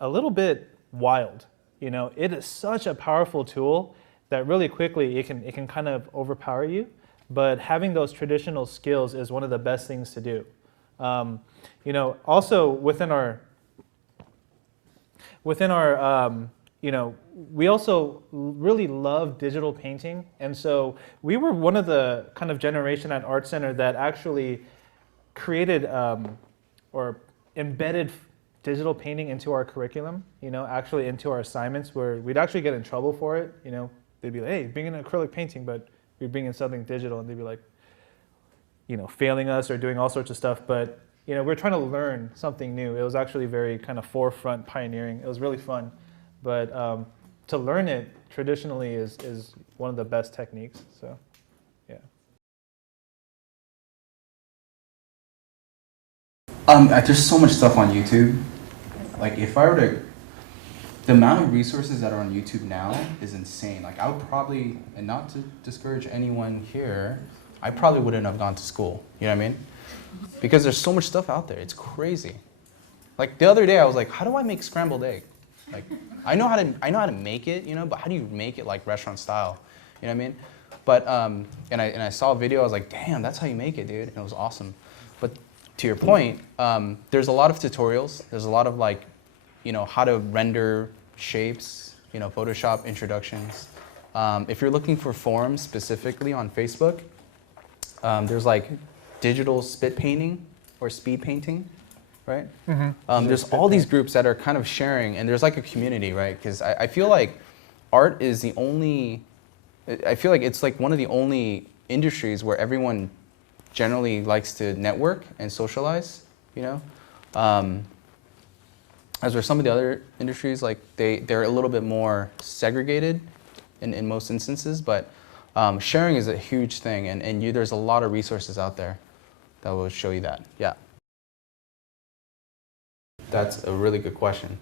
a little bit wild. You know, it is such a powerful tool that really quickly it can kind of overpower you. But having those traditional skills is one of the best things to do. You know, also within our you know, we also really love digital painting. And so we were one of the kind of generation at Art Center that actually created or embedded digital painting into our curriculum, you know, actually into our assignments, where we'd actually get in trouble for it. You know, they'd be like, hey, bring in an acrylic painting, but we'd bring in something digital, and they'd be like, you know, failing us or doing all sorts of stuff. But you know, we're trying to learn something new. It was actually very kind of forefront pioneering. It was really fun. But to learn it traditionally is one of the best techniques. So, yeah. There's so much stuff on YouTube. Like, if I were to the amount of resources that are on YouTube now is insane. Like I would probably, and not to discourage anyone here, I probably wouldn't have gone to school. You know what I mean? Because there's so much stuff out there. It's crazy. Like the other day, I was like, how do I make scrambled egg? Like I know how to make it, you know, but how do you make it like restaurant style? You know what I mean? But and I saw a video. I was like, damn, that's how you make it, dude. And it was awesome. But to your point, there's a lot of tutorials. There's a lot of like, you know, how to render shapes, you know, Photoshop introductions. If you're looking for forms specifically on Facebook, there's like digital spit painting or speed painting, right? Mm-hmm. There's all these groups that are kind of sharing, and there's like a community, right? Because I feel like art is the only, I feel like it's like one of the only industries where everyone generally likes to network and socialize, you know? As where some of the other industries, like they're a little bit more segregated in most instances, but sharing is a huge thing, and there's a lot of resources out there that will show you that. Yeah. That's a really good question.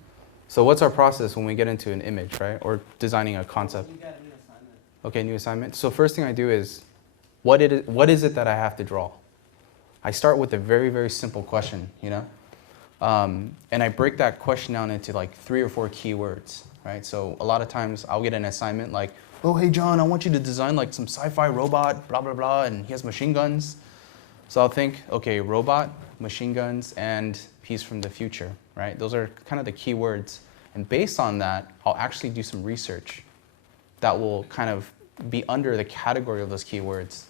So what's our process when we get into an image, right? Or designing a concept? You got a new assignment. Okay, new assignment. So first thing I do is, what is it that I have to draw? I start with a very, very simple question, you know? And I break that question down into like 3 or 4 keywords, right? So a lot of times I'll get an assignment like, oh, hey, John, I want you to design like some sci-fi robot, blah, blah, blah, and he has machine guns. So I'll think, okay, robot, machine guns, and piece from the future, right? Those are kind of the keywords. And based on that, I'll actually do some research that will kind of be under the category of those keywords.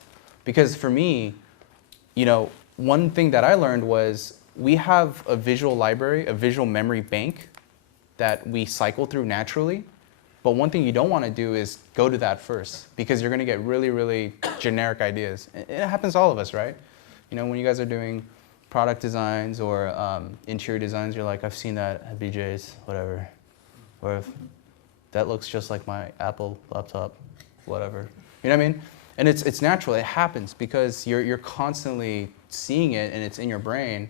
Because for me, you know, one thing that I learned was we have a visual library, a visual memory bank that we cycle through naturally. But one thing you don't want to do is go to that first, because you're going to get really, really generic ideas. It happens to all of us, right? You know, when you guys are doing product designs or interior designs, you're like, I've seen that at BJ's, whatever. Or if that looks just like my Apple laptop, whatever. You know what I mean? And it's natural. It happens because you're constantly seeing it and it's in your brain.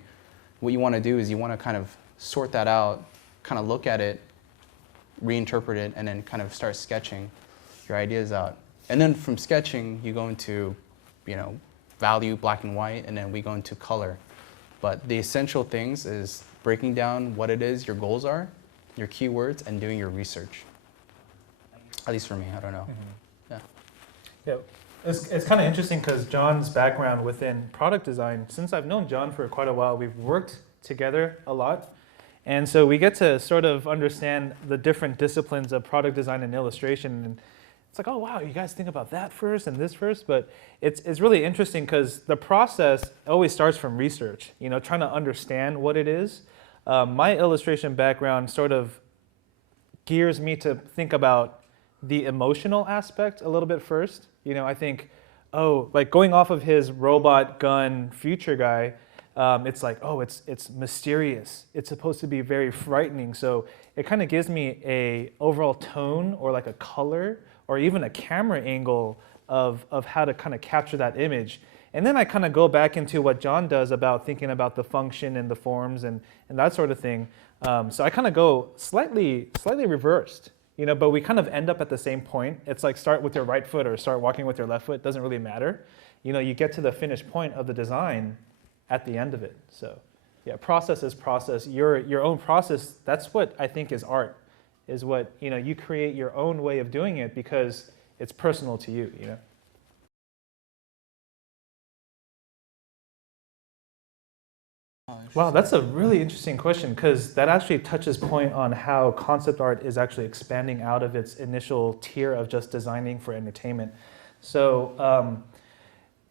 What you want to do is you want to kind of sort that out, kind of look at it, reinterpret it, and then kind of start sketching your ideas out. And then from sketching, you go into, you know, value, black and white, and then we go into color. But the essential things is breaking down what it is your goals are, your keywords, and doing your research. At least for me, I don't know. Mm-hmm. Yeah. Yeah. It's kind of interesting because John's background within product design, since I've known John for quite a while, we've worked together a lot. And so we get to sort of understand the different disciplines of product design and illustration. And it's like, oh, wow, you guys think about that first and this first. But it's really interesting because the process always starts from research, you know, trying to understand what it is. My illustration background sort of gears me to think about the emotional aspect a little bit first. You know, I think, oh, like going off of his robot gun future guy, it's like, oh, it's mysterious. It's supposed to be very frightening. So it kind of gives me a overall tone or like a color or even a camera angle of how to kind of capture that image. And then I kind of go back into what John does about thinking about the function and the forms and that sort of thing. So I kind of go slightly reversed. You know, but we kind of end up at the same point. It's like start with your right foot or start walking with your left foot. It doesn't really matter. You know, you get to the finished point of the design at the end of it. So yeah, process is process. Your own process, that's what I think is art, is what, you know, you create your own way of doing it because it's personal to you, you know. Wow, that's a really interesting question because that actually touches point on how concept art is actually expanding out of its initial tier of just designing for entertainment. So,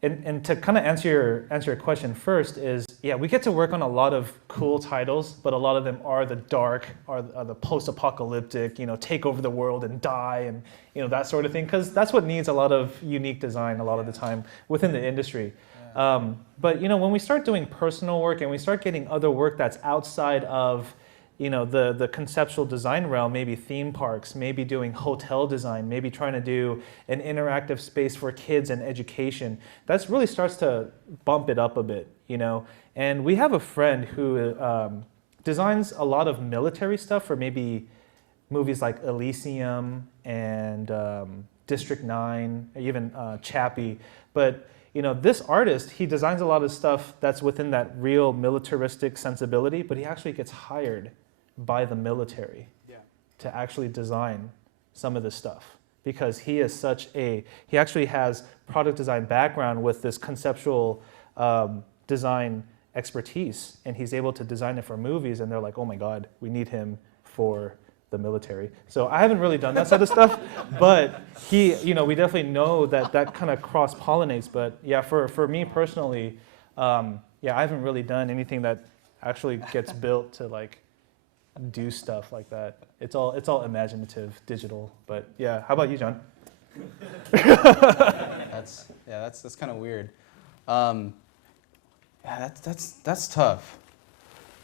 and to kind of answer your question first is, yeah, we get to work on a lot of cool titles, but a lot of them are the dark, are the post-apocalyptic, you know, take over the world and die and, you know, that sort of thing, because that's what needs a lot of unique design a lot of the time within the industry. But you know, when we start doing personal work and we start getting other work that's outside of, you know, the conceptual design realm, maybe theme parks, maybe doing hotel design, maybe trying to do an interactive space for kids and education, that really starts to bump it up a bit, you know. And we have a friend who designs a lot of military stuff for maybe movies like Elysium and District 9, even Chappie. But this artist, he designs a lot of stuff that's within that real militaristic sensibility, but he actually gets hired by the military to actually design some of this stuff because he actually has product design background with this conceptual design expertise, and he's able to design it for movies, and they're like, oh my God, we need him for the military. So I haven't really done that sort of stuff, but we definitely know that kind of cross-pollinates. But yeah, for me personally, I haven't really done anything that actually gets built to like do stuff like that. It's all imaginative, digital. But yeah, how about you, John? That's kind of weird. That's tough.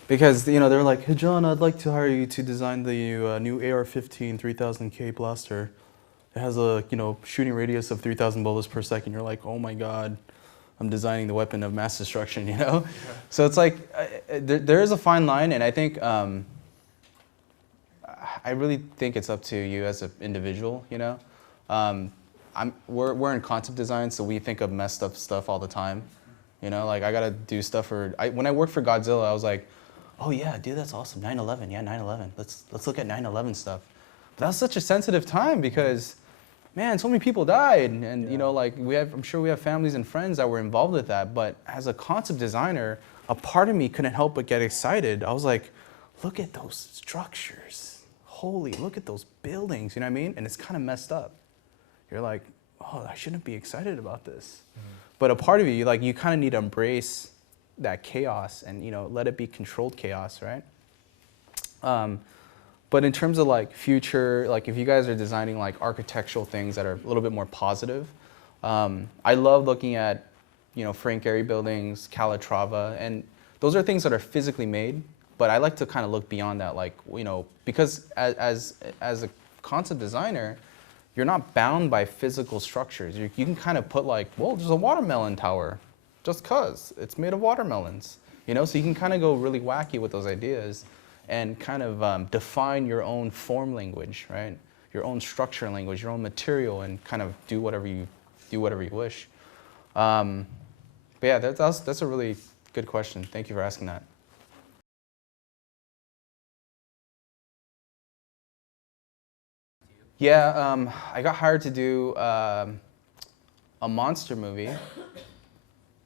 Because they're like, hey John, I'd like to hire you to design the new AR-15 3000K blaster. It has a shooting radius of 3,000 bullets per second. You're like, oh my God, I'm designing the weapon of mass destruction. Yeah. So it's like there is a fine line, and I think I really think it's up to you as an individual. We're in concept design, so we think of messed up stuff all the time. Like I gotta do stuff when I worked for Godzilla, I was like, oh yeah, dude, that's awesome. 9/11, yeah, 9/11. Let's look at 9/11 stuff. But that was such a sensitive time because, man, so many people died, and I'm sure we have families and friends that were involved with that. But as a concept designer, a part of me couldn't help but get excited. I was like, look at those structures. Holy, look at those buildings. You know what I mean? And it's kind of messed up. You're like, oh, I shouldn't be excited about this. Mm-hmm. But a part of you, you kind of need to embrace that chaos and let it be controlled chaos, right? But in terms of future, if you guys are designing architectural things that are a little bit more positive, I love looking at Frank Gehry buildings, Calatrava, and those are things that are physically made. But I like to kind of look beyond that, because as a concept designer, you're not bound by physical structures. You can kind of put there's a watermelon tower. Just cause it's made of watermelons, so you can kind of go really wacky with those ideas and kind of define your own form language, right? Your own structure language, your own material, and kind of do whatever you wish. But yeah, that's a really good question. Thank you for asking that. Yeah, I got hired to do a monster movie.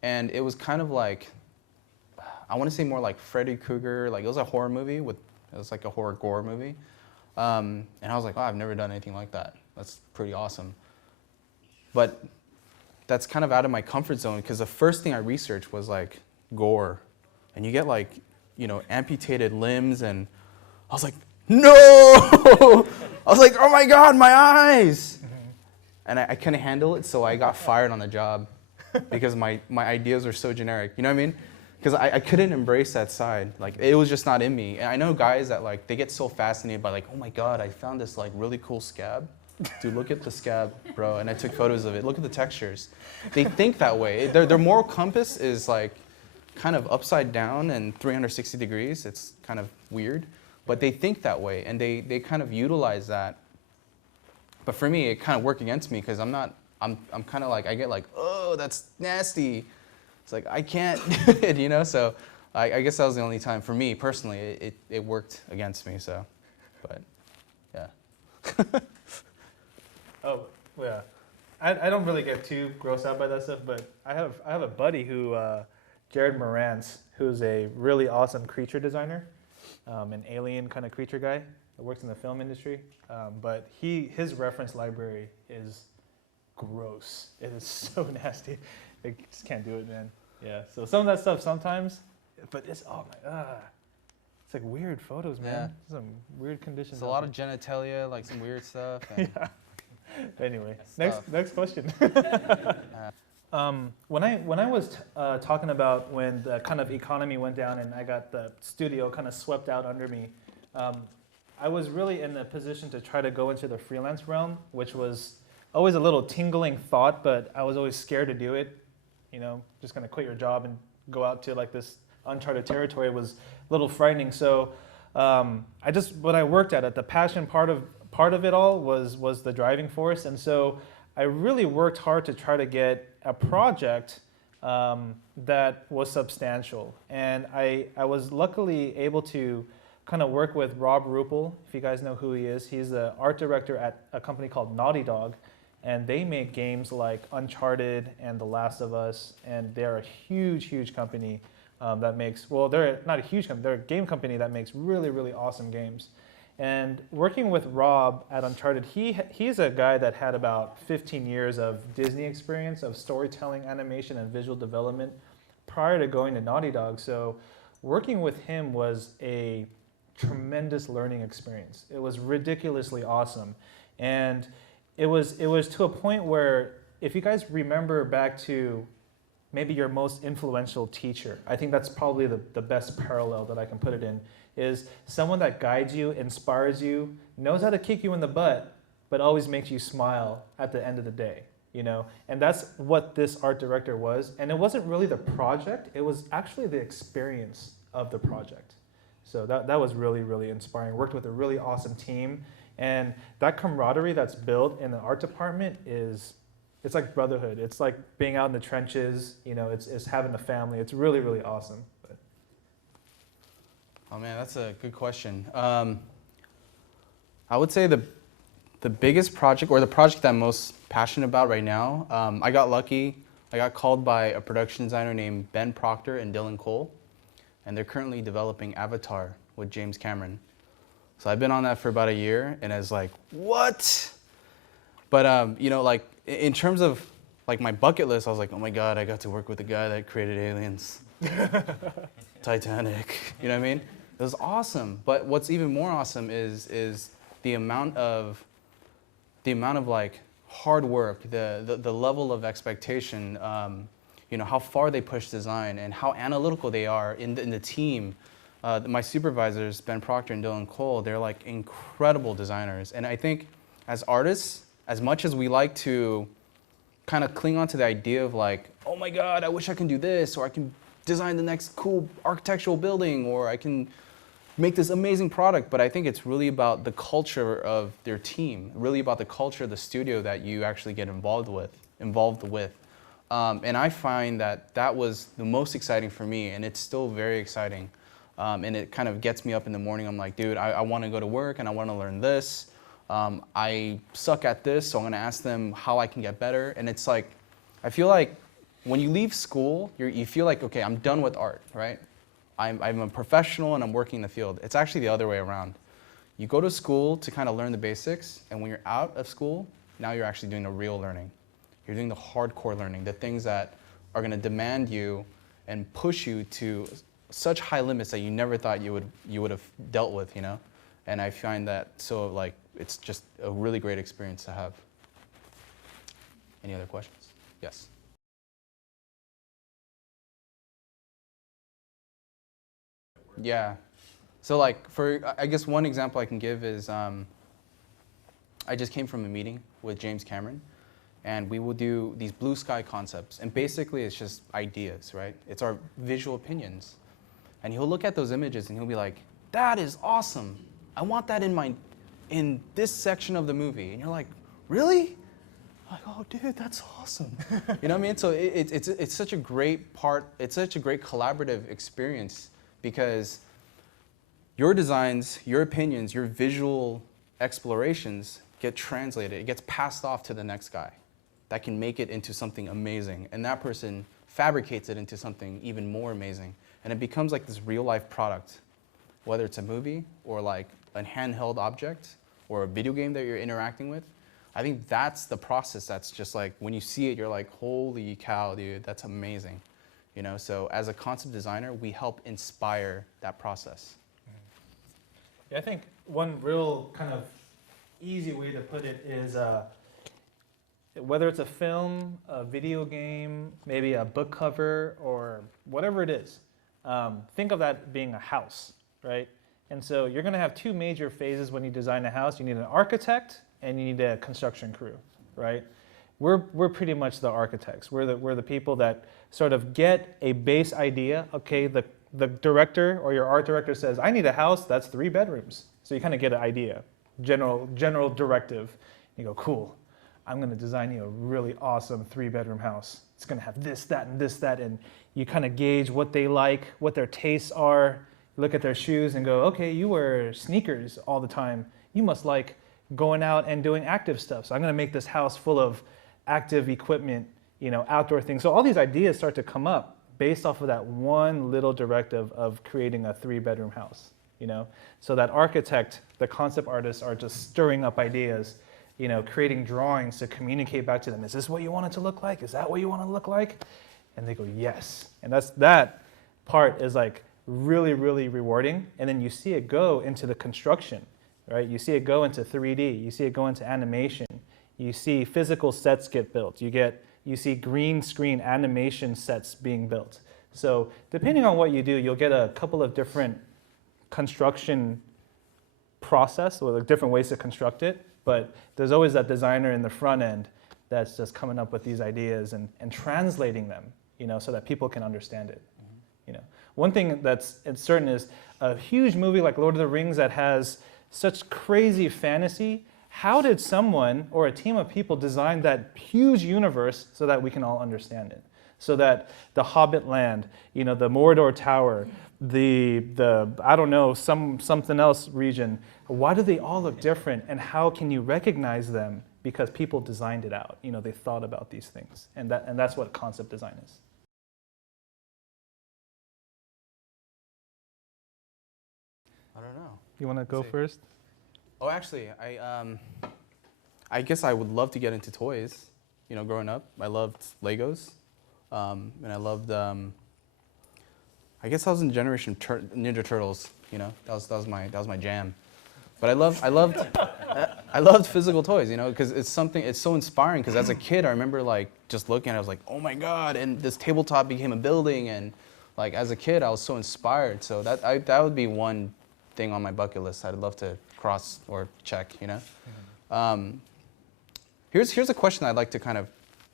And it was kind of I want to say more like Freddy Krueger. It was a horror movie it was like a horror gore movie. And I was like, oh, I've never done anything like that. That's pretty awesome. But that's kind of out of my comfort zone because the first thing I researched was gore. And you get amputated limbs, and I was like, no! I was like, oh my God, my eyes! And I couldn't handle it, so I got fired on the job. Because my ideas are so generic, you know what I mean? Because I couldn't embrace that side. It was just not in me. And I know guys that they get so fascinated by oh my God, I found this really cool scab. Dude, look at the scab, bro. And I took photos of it. Look at the textures. They think that way. Their moral compass is kind of upside down and 360 degrees. It's kind of weird. But they think that way, and they kind of utilize that. But for me, it kind of worked against me because I'm kind of I get oh, that's nasty. It's I can't do it, So I guess that was the only time for me personally it worked against me. So, but yeah. Oh yeah, I don't really get too grossed out by that stuff, but I have a buddy who Jared Morantz, who's a really awesome creature designer, an alien kind of creature guy that works in the film industry. But his reference library is gross. It is so nasty. I just can't do it, man. Yeah. So some of that stuff sometimes, but it's it's weird photos, man. Yeah. Some weird conditions. It's a lot of genitalia, some weird stuff. And yeah. Anyway, next question. When I was talking about when the kind of economy went down and I got the studio kind of swept out under me, I was really in a position to try to go into the freelance realm, which was always a little tingling thought, but I was always scared to do it. Just kind of quit your job and go out to this uncharted territory was a little frightening. So When I worked at it, the passion part of it all was the driving force, and so I really worked hard to try to get a project that was substantial. And I was luckily able to kind of work with Rob Ruppel, if you guys know who he is. He's the art director at a company called Naughty Dog, and they make games like Uncharted and The Last of Us, and they're a huge, huge company that makes, well, they're not a huge company, they're a game company that makes really, really awesome games. And working with Rob at Uncharted, he's a guy that had about 15 years of Disney experience of storytelling, animation, and visual development prior to going to Naughty Dog. So working with him was a tremendous learning experience. It was ridiculously awesome. And it was to a point where, if you guys remember back to maybe your most influential teacher, I think that's probably the best parallel that I can put it in, is someone that guides you, inspires you, knows how to kick you in the butt, but always makes you smile at the end of the day, you know? And that's what this art director was. And it wasn't really the project, it was actually the experience of the project. So that was really, really inspiring. Worked with a really awesome team. And that camaraderie that's built in the art department it's like brotherhood. It's like being out in the trenches, you know, it's having a family. It's really, really awesome. But. Oh man, that's a good question. I would say the biggest project, or the project that I'm most passionate about right now, I got lucky. I got called by a production designer named Ben Proctor and Dylan Cole, and they're currently developing Avatar with James Cameron. So I've been on that for about a year, and it's like, what? But you know, like in terms of like my bucket list, I was like, oh my God, I got to work with the guy that created Aliens, Titanic. You know what I mean? It was awesome. But what's even more awesome is the amount of like hard work, the level of expectation. You know, how far they push design and how analytical they are in the team. My supervisors, Ben Proctor and Dylan Cole, they're like incredible designers. And I think as artists, as much as we like to kind of cling on to the idea of like, oh my God, I wish I can do this, or I can design the next cool architectural building, or I can make this amazing product, but I think it's really about the culture of their team, really about the culture of the studio that you actually get involved with. And I find that was the most exciting for me, and it's still very exciting. And it kind of gets me up in the morning. I'm like, dude, I want to go to work and I want to learn this. I suck at this, so I'm going to ask them how I can get better. And it's like, I feel like when you leave school, you feel like, okay, I'm done with art, right? I'm a professional and I'm working in the field. It's actually the other way around. You go to school to kind of learn the basics, and when you're out of school, now you're actually doing the real learning. You're doing the hardcore learning, the things that are going to demand you and push you to such high limits that you never thought you would have dealt with, you know? And I find that so, like, it's just a really great experience to have. Any other questions? Yes. Yeah. So like, I guess one example I can give is I just came from a meeting with James Cameron, and we will do these blue sky concepts. And basically it's just ideas, right? It's our visual opinions. And he'll look at those images and he'll be like, that is awesome. I want that in this section of the movie. And you're like, really? Like, oh, dude, that's awesome. You know what I mean? So it's such a great part. It's such a great collaborative experience, because your designs, your opinions, your visual explorations get translated. It gets passed off to the next guy that can make it into something amazing. And that person fabricates it into something even more amazing. And it becomes like this real life product, whether it's a movie or like a handheld object or a video game that you're interacting with. I think that's the process that's just like, when you see it, you're like, holy cow, dude, that's amazing. You know, so as a concept designer, we help inspire that process. Yeah, I think one real kind of easy way to put it is whether it's a film, a video game, maybe a book cover, or whatever it is, think of that being a house, right? And so you're going to have two major phases when you design a house. You need an architect and you need a construction crew, right? we're pretty much the architects. We're the people that sort of get a base idea. Okay, the director or your art director says, I need a house that's 3 bedrooms. So you kind of get an idea, general directive. You go, cool. I'm going to design you a really awesome 3-bedroom house. It's going to have this, that, and this, that, and you kind of gauge what they like, what their tastes are. Look at their shoes and go, okay, you wear sneakers all the time. You must like going out and doing active stuff. So I'm going to make this house full of active equipment, outdoor things. So all these ideas start to come up based off of that one little directive of creating a 3-bedroom house. So that architect, the concept artists are just stirring up ideas, creating drawings to communicate back to them. Is this what you want it to look like? Is that what you want it to look like? And they go, yes. And that part is like really, really rewarding. And then you see it go into the construction, right? You see it go into 3D. You see it go into animation. You see physical sets get built. You see green screen animation sets being built. So depending on what you do, you'll get a couple of different construction process or different ways to construct it. But there's always that designer in the front end that's just coming up with these ideas and translating them, so that people can understand it. One thing that's certain is a huge movie like Lord of the Rings that has such crazy fantasy. How did someone or a team of people design that huge universe so that we can all understand it? So that the Hobbit land, the Mordor Tower, the I don't know, something else region, why do they all look different and how can you recognize them? Because people designed it out. They thought about these things. And that's what concept design is. I don't know. You want to go first? Oh, actually, I guess I would love to get into toys. Growing up, I loved Legos, and I loved. I guess I was in the generation of Ninja Turtles. That was my jam. But I loved physical toys. Because it's so inspiring. Because as a kid, I remember like just looking at it, I was like, oh my god! And this tabletop became a building, and like as a kid, I was so inspired. So that would be one thing on my bucket list I'd love to cross or check, Here's a question I'd like to kind of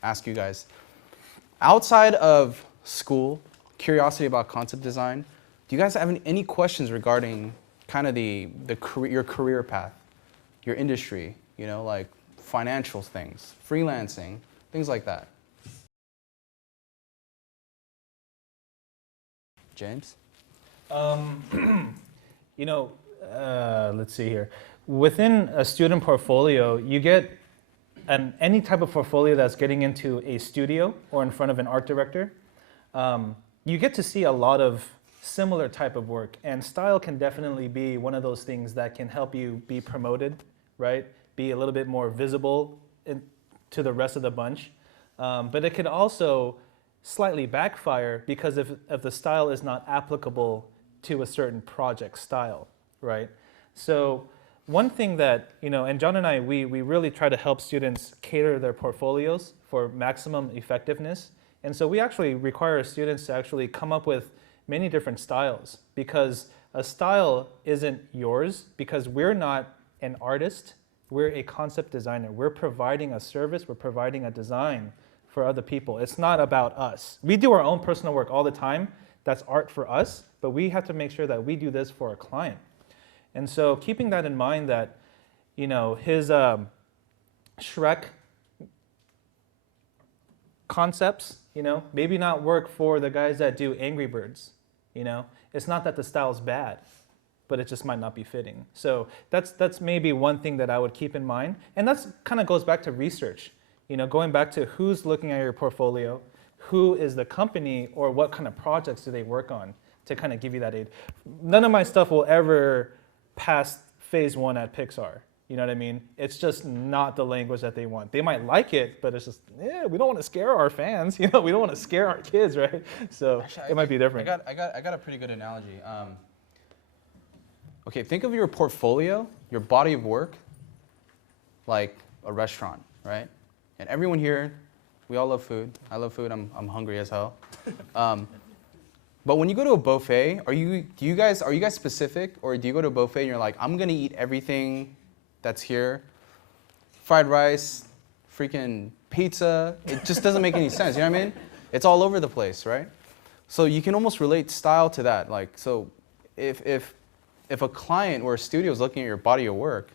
ask you guys. Outside of school, curiosity about concept design, do you guys have any questions regarding kind of your career path, your industry, like financial things, freelancing, things like that? James? Let's see here. Within a student portfolio, you get any type of portfolio that's getting into a studio or in front of an art director. You get to see a lot of similar type of work, and style can definitely be one of those things that can help you be promoted, right? Be a little bit more visible to the rest of the bunch. But it could also slightly backfire because if the style is not applicable to a certain project style, right? So one thing that, and John and I, we really try to help students cater their portfolios for maximum effectiveness. And so we actually require students to actually come up with many different styles, because a style isn't yours, because we're not an artist, we're a concept designer. We're providing a service, we're providing a design for other people. It's not about us. We do our own personal work all the time. That's art for us, but we have to make sure that we do this for a client. And so keeping that in mind that, his Shrek concepts, maybe not work for the guys that do Angry Birds, It's not that the style's bad, but it just might not be fitting. So that's maybe one thing that I would keep in mind. And that's kind of goes back to research, going back to who's looking at your portfolio, who is the company, or what kind of projects do they work on to kind of give you that aid. None of my stuff will ever pass phase 1 at Pixar. You know what I mean? It's just not the language that they want. They might like it, but it's just, we don't want to scare our fans. We don't want to scare our kids, right? So actually, it might be different. I got a pretty good analogy. Okay, think of your portfolio, your body of work, like a restaurant, right? And everyone here, we all love food. I love food. I'm hungry as hell. But when you go to a buffet, are you guys specific, or do you go to a buffet and you're like, I'm gonna eat everything that's here, fried rice, freaking pizza. It just doesn't make any sense, you know what I mean? It's all over the place, right? So you can almost relate style to that. Like, so if a client or a studio is looking at your body of work,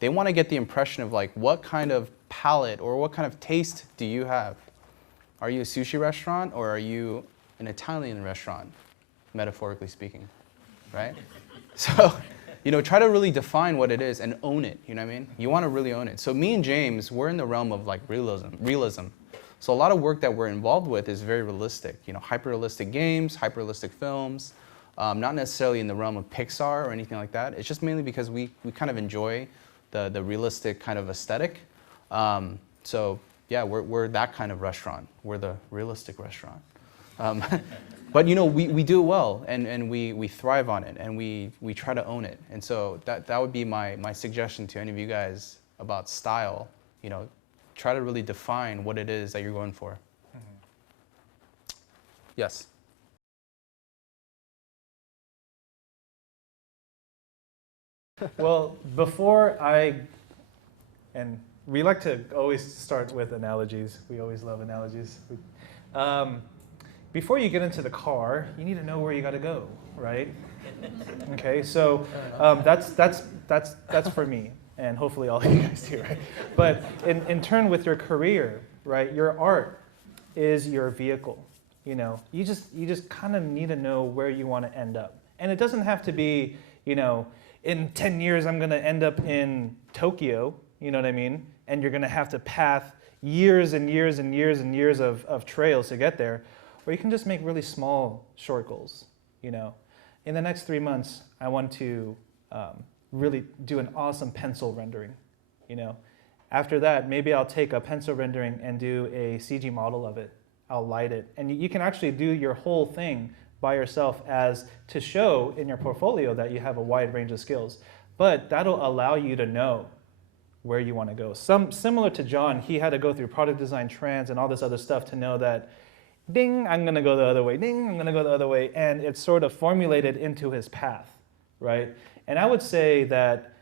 they want to get the impression of like, what kind of palate or what kind of taste do you have? Are you a sushi restaurant or are you an Italian restaurant, metaphorically speaking, right? So, you know, try to really define what it is and own it, you know what I mean? You want to really own it. So me and James, we're in the realm of like realism. So a lot of work that we're involved with is very realistic, you know, hyper-realistic games, hyper-realistic films, not necessarily in the realm of Pixar or anything like that. It's just mainly because we kind of enjoy the realistic kind of aesthetic. So yeah, we're that kind of restaurant. We're the realistic restaurant. But you know, we do it well, and we thrive on it, and we try to own it. And so that would be my suggestion to any of you guys about style. You know, try to really define what it is that you're going for. Mm-hmm. Yes. Well, and we like to always start with analogies. We always love analogies. Before you get into the car, you need to know where you got to go, right? Okay, so that's for me, and hopefully all of you guys do, right? But in turn with your career, right? Your art is your vehicle. You know, you just kind of need to know where you want to end up, and it doesn't have to be, you know, in 10 years I'm going to end up in Tokyo. You know what I mean? And you're going to have to path years and years and years and years of trails to get there. Or you can just make really small, short goals. You know, in the next 3 months, I want to really do an awesome pencil rendering. You know, after that, maybe I'll take a pencil rendering and do a CG model of it. I'll light it, and you can actually do your whole thing by yourself as to show in your portfolio that you have a wide range of skills. But that'll allow you to know where you want to go. Similar to John, he had to go through product design trends and all this other stuff to know that, ding, I'm going to go the other way, ding, I'm going to go the other way, and it's sort of formulated into his path, right? And I would say that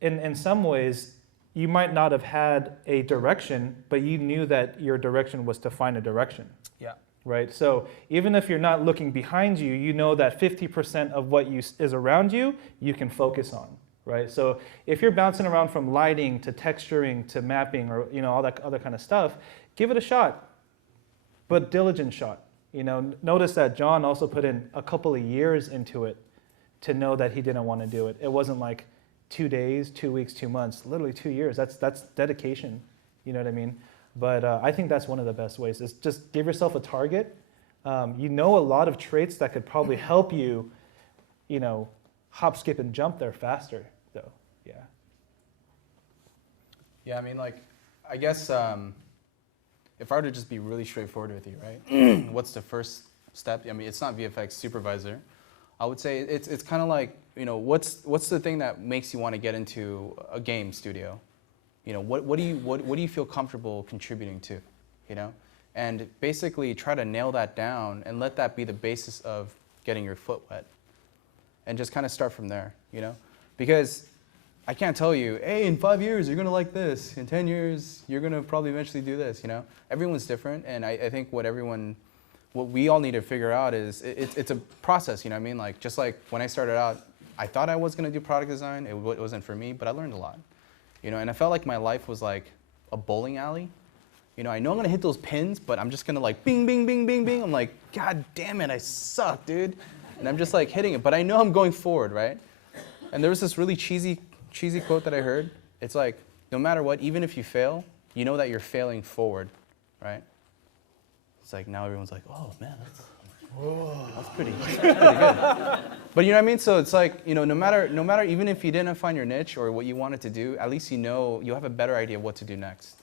in some ways, you might not have had a direction, but you knew that your direction was to find a direction. Yeah. Right? So even if you're not looking behind you, you know that 50% of what is around you, you can focus on. Right? So if you're bouncing around from lighting to texturing to mapping or, you know, all that other kind of stuff, give it a shot, but diligent shot. You know, notice that John also put in a couple of years into it to know that he didn't want to do it. It wasn't like 2 days, 2 weeks, 2 months, literally 2 years. That's dedication. You know what I mean? But I think that's one of the best ways is just give yourself a target. You know a lot of traits that could probably help you, you know, hop, skip, and jump there faster. So, yeah. Yeah, I mean, like, I guess if I were to just be really straightforward with you, right? What's the first step? I mean, it's not VFX supervisor. I would say it's kind of like, you know, what's the thing that makes you want to get into a game studio? You know, what do you feel comfortable contributing to, you know? And basically try to nail that down and let that be the basis of getting your foot wet. And just kind of start from there, you know? Because I can't tell you, hey, in 5 years, you're going to like this. In 10 years, you're going to probably eventually do this, you know? Everyone's different, and I think what we all need to figure out is it's a process, you know what I mean? Like, just like when I started out, I thought I was going to do product design. It wasn't for me, but I learned a lot. You know, and I felt like my life was like a bowling alley. You know, I know I'm gonna hit those pins, but I'm just gonna like bing, bing, bing, bing, bing. I'm like, God damn it, I suck, dude. And I'm just like hitting it, but I know I'm going forward, right? And there was this really cheesy quote that I heard. It's like, no matter what, even if you fail, you know that you're failing forward, right? It's like now everyone's like, oh man, that's pretty good. But you know what I mean? So it's like, you know, no matter even if you didn't find your niche or what you wanted to do, at least you know you have a better idea of what to do next.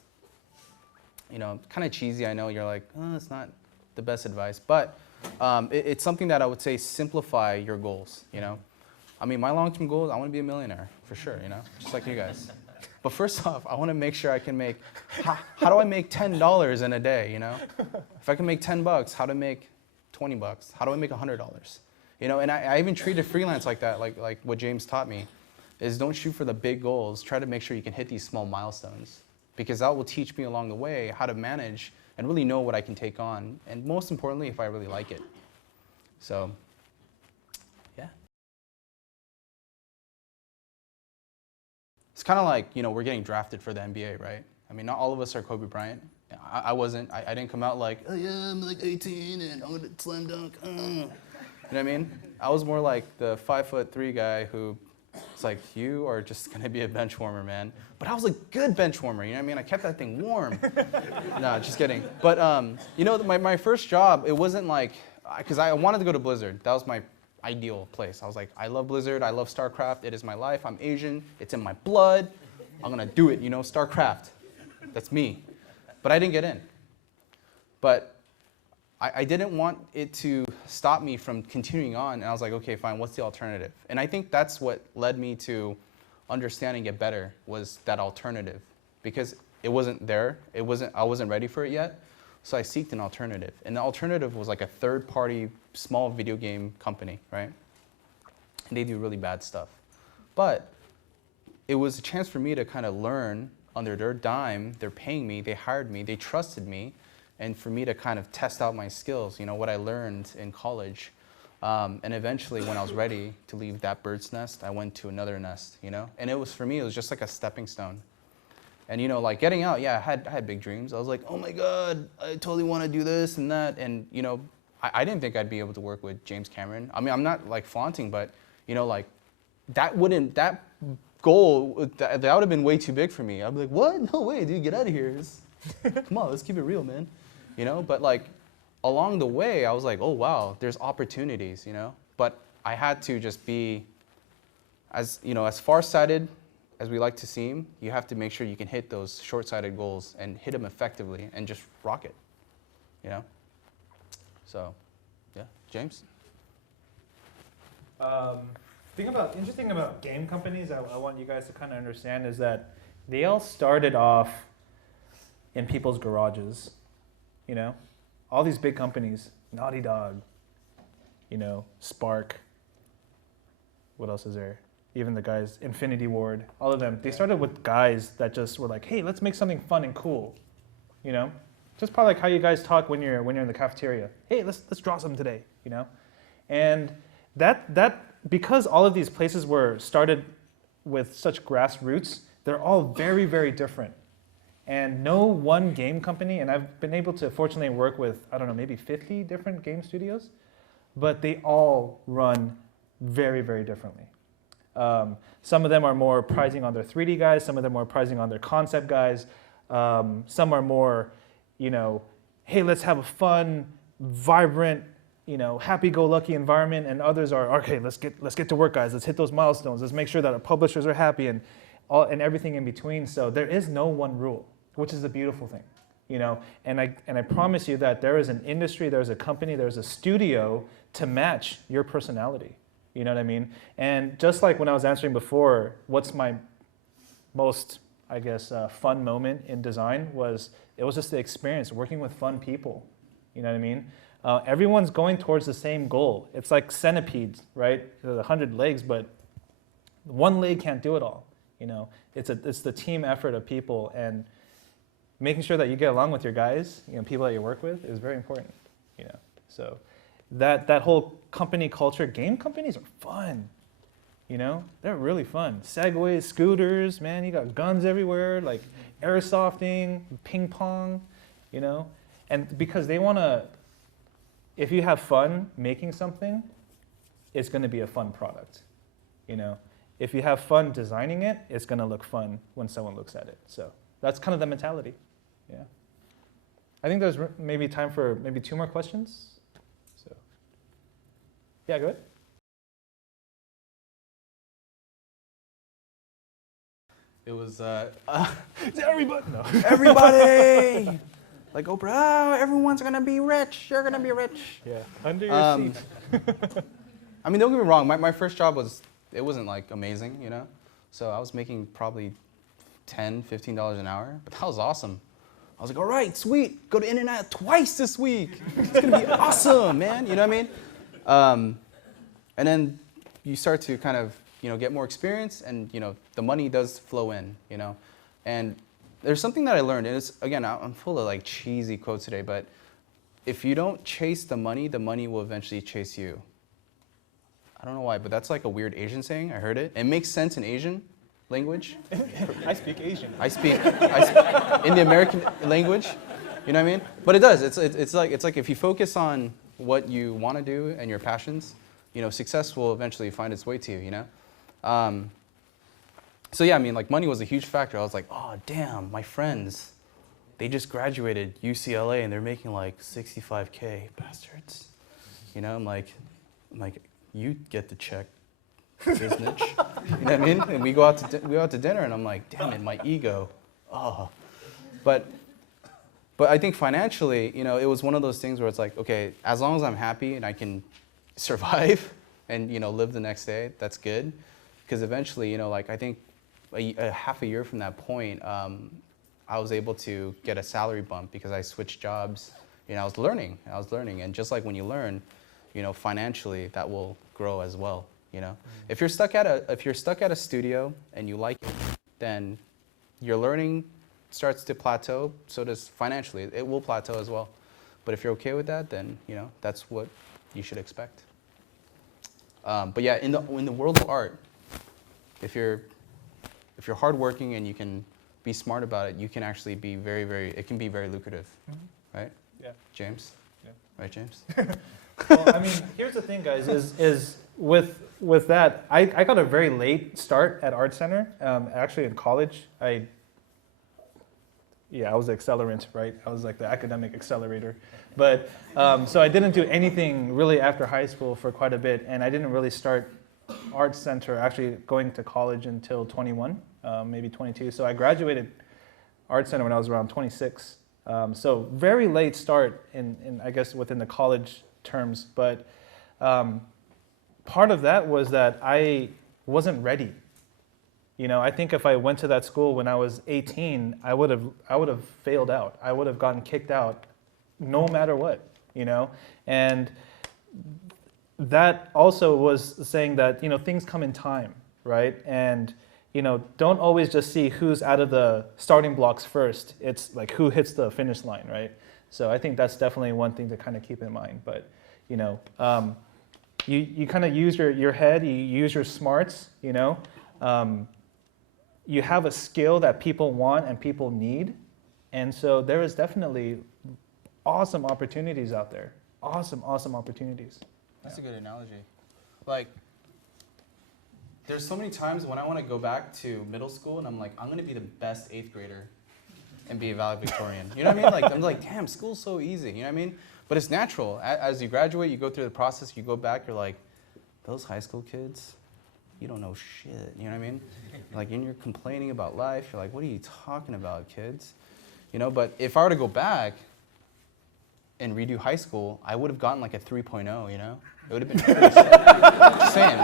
You know, kind of cheesy, I know. You're like, oh, it's not the best advice, but it's something that I would say simplify your goals. You know, I mean, my long-term goal is I want to be a millionaire for sure. You know, just like you guys. But first off, I want to make sure I can make. How do I make $10 in a day? You know, if I can make $10, how to make $20? How do I make $100? You know, and I even treat it freelance like that, like what James taught me, is don't shoot for the big goals. Try to make sure you can hit these small milestones. because that will teach me along the way how to manage and really know what I can take on, and most importantly, if I really like it. So, yeah. It's kind of like, we're getting drafted for the NBA, right? I mean, not all of us are Kobe Bryant. I wasn't. I didn't come out like, oh yeah, I'm like 18 and I'm gonna slam dunk. You know what I mean? I was more like the 5'3" guy who, it's like, you are just gonna be a bench warmer, man. But I was a good bench warmer, you know what I mean? I kept that thing warm. No, just kidding. But my first job, it wasn't like, because I wanted to go to Blizzard. That was my ideal place. I was like, I love Blizzard, I love StarCraft, it is my life, I'm Asian, it's in my blood, I'm gonna do it, StarCraft. That's me. But I didn't get in. But I didn't want it to stop me from continuing on, and I was like, okay, fine, what's the alternative? And I think that's what led me to understanding it better, was that alternative. Because it wasn't there, I wasn't ready for it yet, so I sought an alternative. And the alternative was like a third-party small video game company, right? And they do really bad stuff. But it was a chance for me to kind of learn under their dime. They're paying me, they hired me, they trusted me, and for me to kind of test out my skills, what I learned in college. And eventually, when I was ready to leave that bird's nest, I went to another nest, And it was, for me, it was just like a stepping stone. And like getting out, yeah, I had big dreams. I was like, oh my God, I totally want to do this and that. And I didn't think I'd be able to work with James Cameron. I mean, I'm not like flaunting, but like that goal, that would have been way too big for me. I'd be like, what? No way, dude, get out of here. Come on, let's keep it real, man. But like along the way, I was like, oh wow, there's opportunities, But I had to just be, as far-sighted as we like to seem, you have to make sure you can hit those short-sighted goals and hit them effectively and just rock it, So, yeah, James? Interesting about game companies, I want you guys to kind of understand, is that they all started off in people's garages, All these big companies, Naughty Dog, Spark, what else is there? Even the guys, Infinity Ward, all of them, they started with guys that just were like, hey, let's make something fun and cool, Just probably like how you guys talk when you're in the cafeteria. Hey, let's draw something today, And that because all of these places were started with such grassroots, they're all very, very different. And no one game company, and I've been able to fortunately work with, I don't know, maybe 50 different game studios, but they all run very, very differently. Some of them are more prizing on their 3D guys, some of them are prizing on their concept guys, some are more, hey, let's have a fun, vibrant, happy-go-lucky environment, and others are, okay, let's get to work, guys. Let's hit those milestones. Let's make sure that our publishers are happy, and everything in between. So there is no one rule, which is a beautiful thing, And I promise you that there is an industry, there's a company, there's a studio to match your personality. You know what I mean? And just like when I was answering before, what's my most, I guess, fun moment in design it was just the experience working with fun people. You know what I mean? Everyone's going towards the same goal. It's like centipedes, right? There's 100 legs, but one leg can't do it all. It's the team effort of people, and making sure that you get along with your guys, people that you work with, is very important. So that whole company culture, game companies are fun. They're really fun. Segways, scooters, man, you got guns everywhere, like airsofting, ping pong, and because they want to. If you have fun making something, it's going to be a fun product, If you have fun designing it, it's going to look fun when someone looks at it. So that's kind of the mentality, yeah. I think there's maybe time for maybe 2 more questions. So, yeah, go ahead. It was, everybody! No. Everybody! Like Oprah, oh, everyone's gonna be rich, you're gonna be rich. Yeah, under your seat. I mean, don't get me wrong, my first job wasn't like amazing, So I was making probably $10, $15 an hour, but that was awesome. I was like, all right, sweet, go to In-N-Out twice this week. It's gonna be awesome, man, you know what I mean? And then you start to kind of, get more experience, and, the money does flow in, And there's something that I learned, and it's, again, I'm full of like cheesy quotes today, but if you don't chase the money will eventually chase you. I don't know why, but that's like a weird Asian saying. I heard it. It makes sense in Asian language. I speak Asian. I speak in the American language. You know what I mean? But it does. It's like if you focus on what you want to do and your passions, you know, success will eventually find its way to you. You know. So yeah, I mean, like money was a huge factor. I was like, oh damn, my friends, they just graduated UCLA and they're making like 65K, bastards. You know, I'm like, you get the check, business. You know what I mean? And we go out to dinner, and I'm like, damn it, my ego. Oh, but I think financially, you know, it was one of those things where it's like, okay, as long as I'm happy and I can survive and, you know, live the next day, that's good. Because eventually, you know, like I think a half a year from that point, I was able to get a salary bump because I switched jobs. You know, I was learning, and just like when you learn, you know, financially that will grow as well. You know, if you're stuck at a studio and you like it, then your learning starts to plateau. So does financially, it will plateau as well. But if you're okay with that, then you know that's what you should expect. But yeah, in the world of art, if you're hardworking and you can be smart about it, you can actually be it can be very lucrative, right? Yeah. James? Yeah. Right, James? Well, I mean, here's the thing, guys, is with that, I got a very late start at Art Center. Actually, in college, I was the accelerant, right? I was like the academic accelerator. But, so I didn't do anything really after high school for quite a bit, and I didn't really start Art Center, actually going to college until 21, maybe 22. So I graduated Art Center when I was around 26. So very late start in I guess within the college terms, but part of that was that I wasn't ready. You know, I think if I went to that school when I was 18, I would have failed out. I would have gotten kicked out no matter what, you know? And that also was saying that, you know, things come in time, right? And, you know, don't always just see who's out of the starting blocks first. It's like who hits the finish line, right? So I think that's definitely one thing to kind of keep in mind. But, you know, you kind of use your head, you use your smarts, you know. You have a skill that people want and people need. And so there is definitely awesome opportunities out there. Awesome opportunities. That's a good analogy. Like, there's so many times when I want to go back to middle school and I'm like, I'm going to be the best 8th grader and be a valedictorian. You know what I mean? Like, I'm like, damn, school's so easy. You know what I mean? But it's natural. As you graduate, you go through the process, you go back, you're like, those high school kids, you don't know shit. You know what I mean? Like, and you're complaining about life. You're like, what are you talking about, kids? You know, but if I were to go back and redo high school, I would have gotten like a 3.0, you know? It would have been just saying.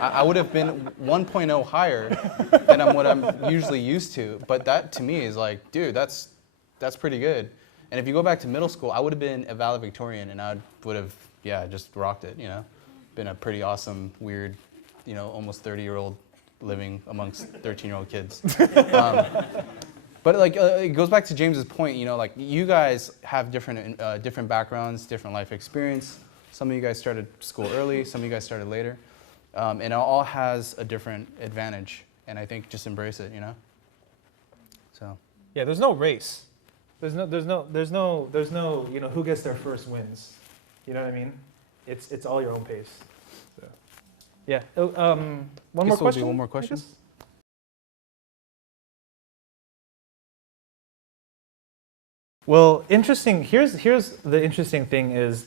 I would have been 1.0 higher than what I'm usually used to. But that to me is like, dude, that's pretty good. And if you go back to middle school, I would have been a valedictorian and I would have, just rocked it, you know? Been a pretty awesome, weird, you know, almost 30-year-old living amongst 13-year-old kids. But like, it goes back to James's point, you know, like you guys have different backgrounds, different life experience. Some of you guys started school early, some of you guys started later. And it all has a different advantage. And I think just embrace it, you know? So. Yeah, there's no race. There's no, you know, who gets their first wins. You know what I mean? It's all your own pace. So. Yeah. One more question? One more question? Well, interesting. Here's the interesting thing is,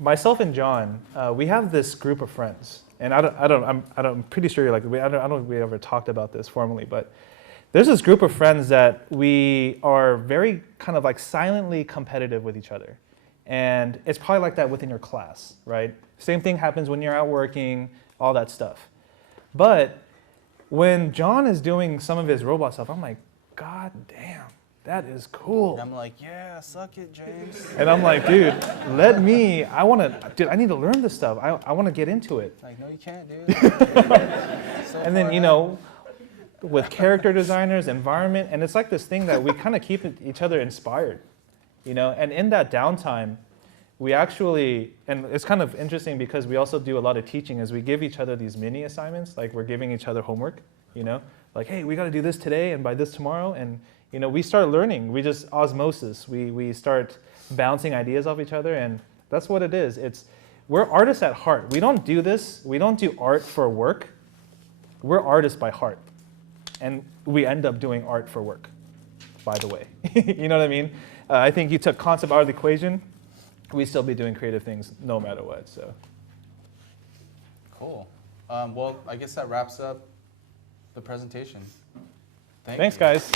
myself and John, we have this group of friends, and I'm pretty sure I don't know if we ever talked about this formally, but there's this group of friends that we are very kind of like silently competitive with each other, and it's probably like that within your class, right? Same thing happens when you're out working, all that stuff. But when John is doing some of his robot stuff, I'm like, God damn. That is cool. And I'm like, yeah, suck it, James. And I'm like, dude, I need to learn this stuff. I want to get into it. Like, no, you can't, dude. And then, you know, with character designers, environment, and it's like this thing that we kind of keep each other inspired, you know. And in that downtime, we actually, and it's kind of interesting because we also do a lot of teaching as we give each other these mini assignments, like we're giving each other homework, you know, like, hey, we got to do this today and by this tomorrow. And, you know, we start learning. We just osmosis. We start bouncing ideas off each other, and that's what it is. We're artists at heart. We don't do this. We don't do art for work. We're artists by heart. And we end up doing art for work, by the way. You know what I mean? I think you took concept out of the equation, we'd still be doing creative things no matter what. So, cool. Well, I guess that wraps up the presentation. Thanks, guys.